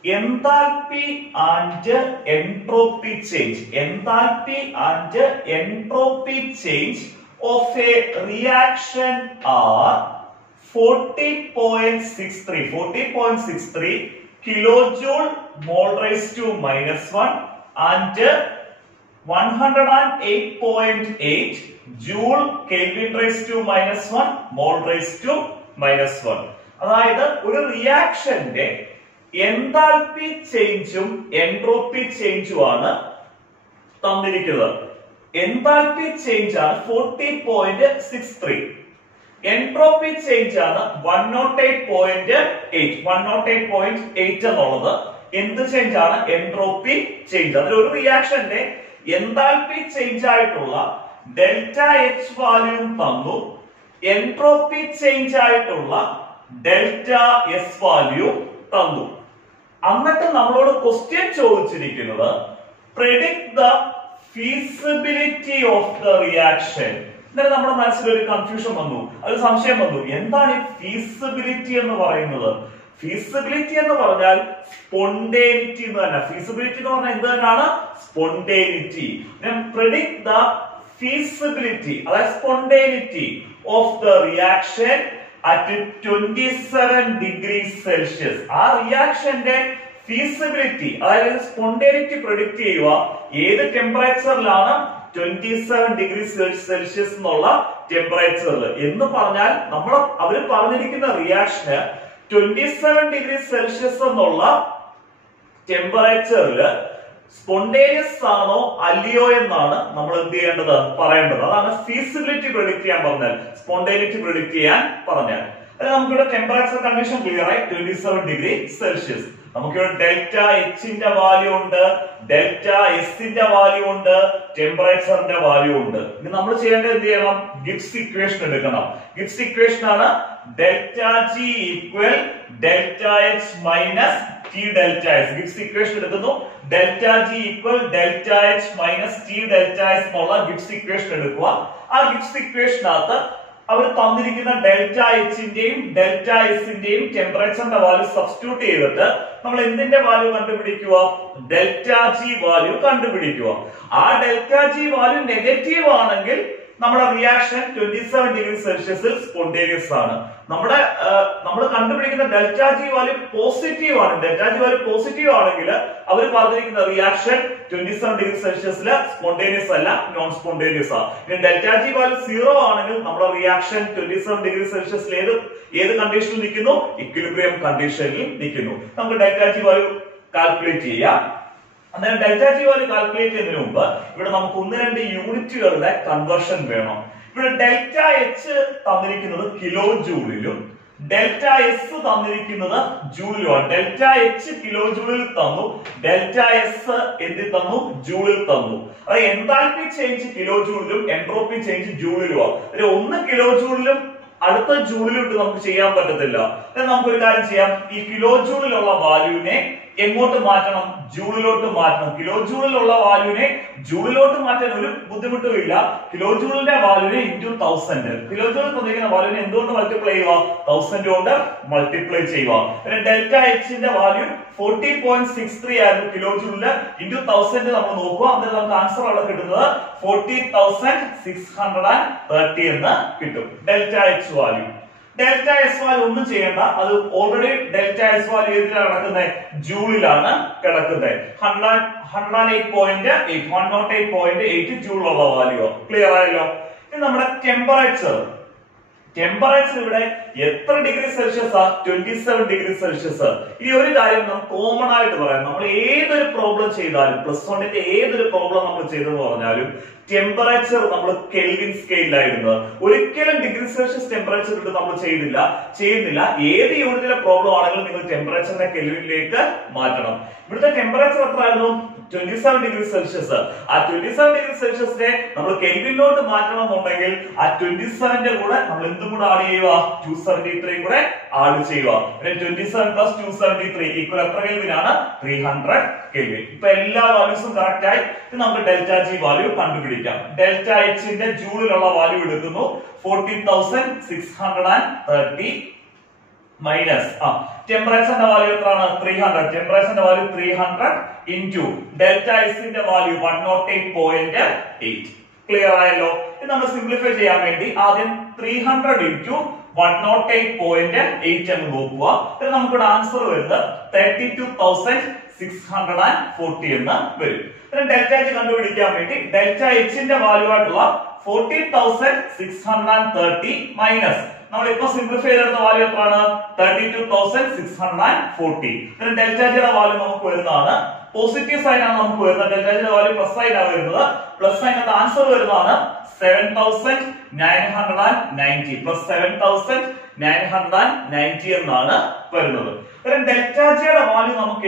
Enthalpy and entropy change. Enthalpy and entropy change of a reaction are 40.63 kilojoule mole raised to -1 and 108.8 joule Kelvin raised to -1 mole raised to -1. അതായത് ഒരു റിയാക്ഷന്റെ എൻതാൽപ്പി ചേഞ്ചും എൻട്രോപ്പി ചേഞ്ചും ആണ് തന്നിരിക്കുന്നത്. എൻതാൽപ്പി ചേഞ്ച് ആണ് 40.63. എൻട്രോപ്പി ചേഞ്ച് ആണ് 108.8 എന്നുള്ളത്. എന്ത് ചേഞ്ച് ആണ്? Entropy change. അതിലൊരു റിയാക്ഷന്റെ എൻതാൽപ്പി ചേഞ്ച് ആയിട്ടുള്ള ഡെൽറ്റ എച്ച് വാല്യൂ തന്നു, എൻട്രോപ്പി ചേഞ്ച് ആയിട്ടുള്ള ഡെൽറ്റ എസ് വാല്യൂ തന്നു. എന്നിട്ട് നമ്മളോട് ക്വസ്റ്റ്യൻ ചോദിച്ചിരിക്കുന്നത് predict the feasibility of the reaction. എന്നാലും നമ്മുടെ മനസ്സിൽ ഒരു കൺഫ്യൂഷൻ വന്നു, ഒരു സംശയം വന്നു. എന്താണ് ഈ ഫീസിബിലിറ്റി എന്ന് പറയുന്നത്? ഫീസിബിലിറ്റി എന്ന് പറഞ്ഞാൽ സ്പോണ്ടേനിറ്റി എന്ന് തന്നെ. ഫീസിബിലിറ്റി എന്ന് പറഞ്ഞാൽ എന്ത് തന്നെയാണ്? സ്പോണ്ടേനിറ്റി. predict the feasibility അതായത് spontaneity of the reaction at 27 degrees Celsius. ആ റിയാക്ഷന്റെ ഫീസിബിലിറ്റി അതായത് സ്പോണ്ടേനിറ്റി പ്രെഡിക്റ്റ് ചെയ്യുക ഏത് ടെമ്പറേച്ചറിലാണ്? 27 ഡിഗ്രി സെൽഷ്യസ് എന്നുള്ള ടെമ്പറേച്ചറിൽ. എന്ന് പറഞ്ഞാൽ അവര് പറഞ്ഞിരിക്കുന്ന റിയാക്ഷന് 27 ഡിഗ്രി സെൽഷ്യസ് എന്നുള്ള ടെമ്പറേച്ചറിൽ സ്പോണ്ടേനിയസ് ആണോ അല്ലയോ എന്നാണ് നമ്മൾ എന്ത് ചെയ്യേണ്ടത്? പറയേണ്ടത്. അതാണ് ഫീസിബിലിറ്റി പ്രെഡിക്റ്റ് ചെയ്യാൻ പറഞ്ഞാൽ, സ്പോണ്ടേനിറ്റി പ്രെഡിക്റ്റ് ചെയ്യാൻ പറഞ്ഞാൽ. അത് നമുക്കിവിടെ ടെമ്പറേച്ചർ കണ്ടീഷൻ ക്ലിയർ ആയി 27 ഡിഗ്രി സെൽഷ്യസ്. നമുക്കിവിടെ ഡെൽറ്റ എച്ചിന്റെ വാല്യൂ ഉണ്ട്, ഡെൽറ്റ എസിന്റെ വാല്യൂ ഉണ്ട്, ടെമ്പറേച്ചറിന്റെ വാല്യൂ ഉണ്ട്. ഇനി നമ്മൾ ചെയ്യേണ്ടത് എന്ത് ചെയ്യണം? ഗിബ്സ് ഇക്വേഷൻ എടുക്കണം. ഗിബ്സ് ഇക്വേഷൻ ആണ് delta G equal delta H minus T delta S. Gibbs equation എടുക്കുന്നു. Delta G equal delta H minus T delta S എന്നുള്ള ഗിബ്സ് ഇക്വേഷൻ എടുക്കുക. ആ ഗിബ്സ് ഇക്വേഷനകത്ത് അവർ തന്നിരിക്കുന്ന ഡെൽറ്റ എച്ചിന്റെയും ഡെൽറ്റ എസിന്റെയും ടെമ്പറേച്ചറിന്റെ വാല്യൂ സബ്സ്റ്റിറ്റ്യൂട്ട് ചെയ്തിട്ട് നമ്മൾ എന്തിന്റെ വാല്യൂ കണ്ടുപിടിക്കുക? ഡെൽറ്റ ജി വാല്യൂ കണ്ടുപിടിക്കുക. ആ ഡെൽറ്റ ജി വാല്യൂ നെഗറ്റീവ് ആണെങ്കിൽ നമ്മുടെ റിയാക്ഷൻ 27 ഡിഗ്രി സെൽഷ്യസിൽ സ്പോണ്ടേനിയസ് ആണ്. നമ്മൾ കണ്ടുപിടിക്കുന്ന ഡെൽറ്റ ജി വാല്യൂ പോസിറ്റീവ് ആണ്. ഡെൽറ്റ ജി വാല്യൂ പോസിറ്റീവ് ആണെങ്കിൽ അവർ പറഞ്ഞിരിക്കുന്ന റിയാക്ഷൻ 27 ഡിഗ്രി സെൽഷ്യസിൽ സ്പോണ്ടേനിയസ് അല്ല, നോൺ സ്പോണ്ടേനിയസ് ആണ്. ഇനി ഡെൽറ്റ ജി വാല്യൂ 0 ആണെങ്കിൽ നമ്മുടെ റിയാക്ഷൻ 27 ഡിഗ്രി സെൽഷ്യസിൽ ഏത് കണ്ടീഷനിൽ നിൽക്കുന്നു? ഇക്വിലിബ്രിയം കണ്ടീഷനിൽ നിൽക്കുന്നു. നമുക്ക് ഡെൽറ്റ ജി വാല്യൂ കാൽക്കുലേറ്റ് ചെയ്യാം. അന്നേരം ഡെൽറ്റ ജി വാല്യൂ കാൽക്കുലേറ്റ് ചെയ്യുന്നതിന് മുമ്പ് ഇവിടെ നമുക്ക് 1-2 യൂണിറ്റുകളുടെ കൺവേർഷൻ വേണം. ഇവിടെ ഡെൽറ്റ എച്ച് തന്നിരിക്കുന്നത് കിലോ ജൂളിലും ഡെൽറ്റ എസ് തന്നിരിക്കുന്നത് ജൂളിലുമാണ്. ഡെൽറ്റ എച്ച് കിലോ ജൂളിൽ തന്നു, ഡെൽറ്റ എസ് എന്തിൽ തന്നു? ജൂളിൽ തന്നു. അതായത് എൻതാൽപ്പി ചേഞ്ച് കിലോ ജൂളിലും എൻട്രോപ്പി ചേഞ്ച് ജൂളിലുമാണ്. ഒന്ന് കിലോ ജൂളിലും അടുത്ത ജൂളിലിട്ട് നമുക്ക് ചെയ്യാൻ പറ്റത്തില്ല. നമുക്കൊരു കാര്യം ചെയ്യാം. ഈ കിലോ ജൂളിലുള്ള വാല്യൂവിനെ എങ്ങോട്ട് മാറ്റണം? ജൂളിലോട്ട് മാറ്റണം. കിലോ ജൂളിലുള്ള വാല്യൂവിനെ ജൂളിലോട്ട് മാറ്റാൻ ഒരു ബുദ്ധിമുട്ടും ഇല്ല. കിലോ ജൂളിന്റെ വാല്യൂവിനെ ഇൻറ്റു 1000. കിലോ ജൂളിൽ തന്നിരിക്കുന്ന വാല്യൂവിനെ എന്തുകൊണ്ട് മൾട്ടിപ്ലൈ ചെയ്യുക? 1000 കൊണ്ട് മൾട്ടിപ്ലൈ ചെയ്യുക. പിന്നെ ഡെൽറ്റ എച്ചിന്റെ വാല്യൂ 40.63 ആയിരുന്നു കിലോ ജൂളില്. ഇൻറ്റു 1000 നമ്മൾ നോക്കുക. എന്നിട്ട് നമുക്ക് ആൻസർ അവിടെ കിട്ടുന്നത് 40,630 എന്ന് കിട്ടും delta H value. Delta S value ഒന്നും ചെയ്യണ്ട, അത് ഓൾറെഡി ഡെൽറ്റ എസ് വാല്യൂ ഏതിലാണ് കിടക്കുന്നത്? ജൂളിലാണ് കിടക്കുന്നത്. 108.8 ജൂൾ ഉള്ള വാല്യൂ. ക്ലിയർ ആയല്ലോ? ഇനി നമ്മുടെ ടെമ്പറേച്ചർ ഇവിടെ എത്ര ഡിഗ്രി സെൽഷ്യസ് ആ? 27 ഡിഗ്രി സെൽഷ്യസ്. ഈ ഒരു കാര്യം നമുക്ക് കോമൺ ആയിട്ട് പറയാം. നമ്മൾ ഏതൊരു പ്രോബ്ലം ചെയ്താലും, പ്ലസ് വണ്ണിന്റെ ഏതൊരു പ്രോബ്ലം നമ്മൾ ചെയ്തെന്ന് പറഞ്ഞാലും ടെമ്പറേച്ചർ നമ്മൾ കെൽവിൻ സ്കെയിലായിരുന്നു. ഒരിക്കലും ഡിഗ്രി സെൽഷ്യസ് ടെമ്പറേച്ചർ ഇട്ട് നമ്മൾ ചെയ്യുന്നില്ല. ഏത് യൂണിറ്റിലെ പ്രോബ്ലം ആണെങ്കിലും നിങ്ങൾ ടെമ്പറേച്ചറിനെ കെൽവിനിലേക്ക് മാറ്റണം. ഇവിടുത്തെ ടെമ്പറേച്ചർ എത്രയായിരുന്നു? 27 ഡിഗ്രി സെൽഷ്യസ്. ആ 27 ഡിഗ്രി സെൽഷ്യസിനെ നമ്മൾ കെൽവിനിലോട്ട് മാറ്റണം എന്നുണ്ടെങ്കിൽ ആ 27ന്റെ കൂടെ നമ്മൾ എന്തും കൂടെ ആഡ് ചെയ്യുക? 273 കൂടെ ആഡ് ചെയ്യുക. 27 പ്ലസ് 273 ഈക്വൽ എത്ര കെൽവിനാണ്? 300 കെൽവിൻ. ഇപ്പൊ എല്ലാ വാല്യൂസും കറക്റ്റ് ആയി. നമുക്ക് ഡെൽറ്റ ജി വാല്യൂ കണ്ടുപിടിക്കാം. ഡെൽറ്റ എച്ചിന്റെ ജൂളിലുള്ള വാല്യൂ എടുക്കുന്നു 14,630 മൈനസ് ടെമ്പറേച്ചറിന്റെ വാല്യൂ എത്രയാണ്? 300. ടെമ്പറേച്ചറിന്റെ വാല്യൂ 300 ഇൻറ്റു ഡെൽറ്റ എസിന്റെ വാല്യൂ 108.8. ക്ലിയർ ആയല്ലോ? ഇത് നമ്മൾ സിംപ്ലിഫൈ ചെയ്യാൻ വേണ്ടി ആദ്യം 300 ഇൻറ്റു 108.8 എന്ന് നോക്കുക. നമുക്കിവിടെ ആൻസർ വരുന്നത് 32,640 എന്ന് വരും. ഡെൽറ്റ എച്ച് കണ്ടുപിടിക്കാൻ വേണ്ടി ഡെൽറ്റ എച്ചിന്റെ വാല്യൂ ആയിട്ടുള്ള 14,630 മൈനസ് നമ്മളിപ്പോ സിംപ്ലിഫൈ ചെയ്തെടുത്ത വാല്യൂ എത്രയാണ്? 32,640. ഡെൽറ്റ ജിയുടെ വാല്യൂ നമുക്ക് വരുന്നതാണ് പോസിറ്റീവ് സൈൻ ആണ് നമുക്ക് വരുന്നത്. ഡെൽറ്റ ജിയുടെ വാല്യൂ പ്ലസ് സൈൻ ആണ് വരുന്നത്. പ്ലസ് സൈൻ എന്ന ആൻസർ വരുന്നതാണ് 7,990 പ്ലസ് 7,990 എന്നാണ് വരുന്നത്. ഡെൽറ്റ ജിയുടെ വാല്യൂ നമുക്ക്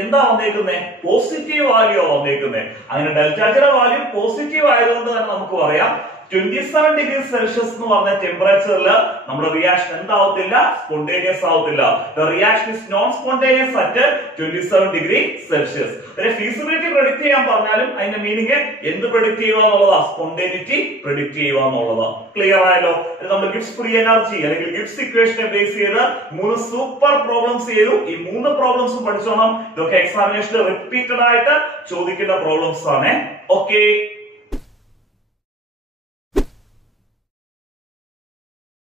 എന്താ വന്നേക്കുന്നത്? പോസിറ്റീവ് വാല്യൂ വന്നേക്കുന്നത്. അങ്ങനെ ഡെൽറ്റ ജിയുടെ വാല്യൂ പോസിറ്റീവ് ആയതുകൊണ്ട് തന്നെ നമുക്ക് പറയാം 27 ഡിഗ്രി സെൽഷ്യസ് എന്ന് പറഞ്ഞ ടെമ്പറേച്ചറിൽ നമ്മുടെ റിയാക്ഷൻ എന്താവത്തില്ല? സ്പോണ്ടേനിയസ് ആവത്തില്ല. The reaction is non spontaneous at 27 degree Celsius. Feasibility predict ചെയ്യാൻ പറഞ്ഞാലും അതിന്റെ മീനിങ് എന്ത് പ്രെഡിക്റ്റ് ചെയ്യുക എന്നുള്ളതാ? സ്പോണ്ടേനിറ്റി പ്രെഡിക്റ്റ് ചെയ്യുക എന്നുള്ളതാ. ക്ലിയർ ആയല്ലോ? നമ്മൾ ഗിബ്സ് ഫ്രീ എനർജി അല്ലെങ്കിൽ ഗിബ്സ് ഇക്വേഷനെ ബേസ് ചെയ്ത് 3 സൂപ്പർ പ്രോബ്ലംസ് ചെയ്തു. ഈ 3 പ്രോബ്ലംസും പഠിച്ചോണം. ഇതൊക്കെ എക്സാമിനേഷനിൽ റിപ്പീറ്റഡ് ആയിട്ട് ചോദിക്കുന്ന പ്രോബ്ലംസ് ആണ്. ഓക്കെ.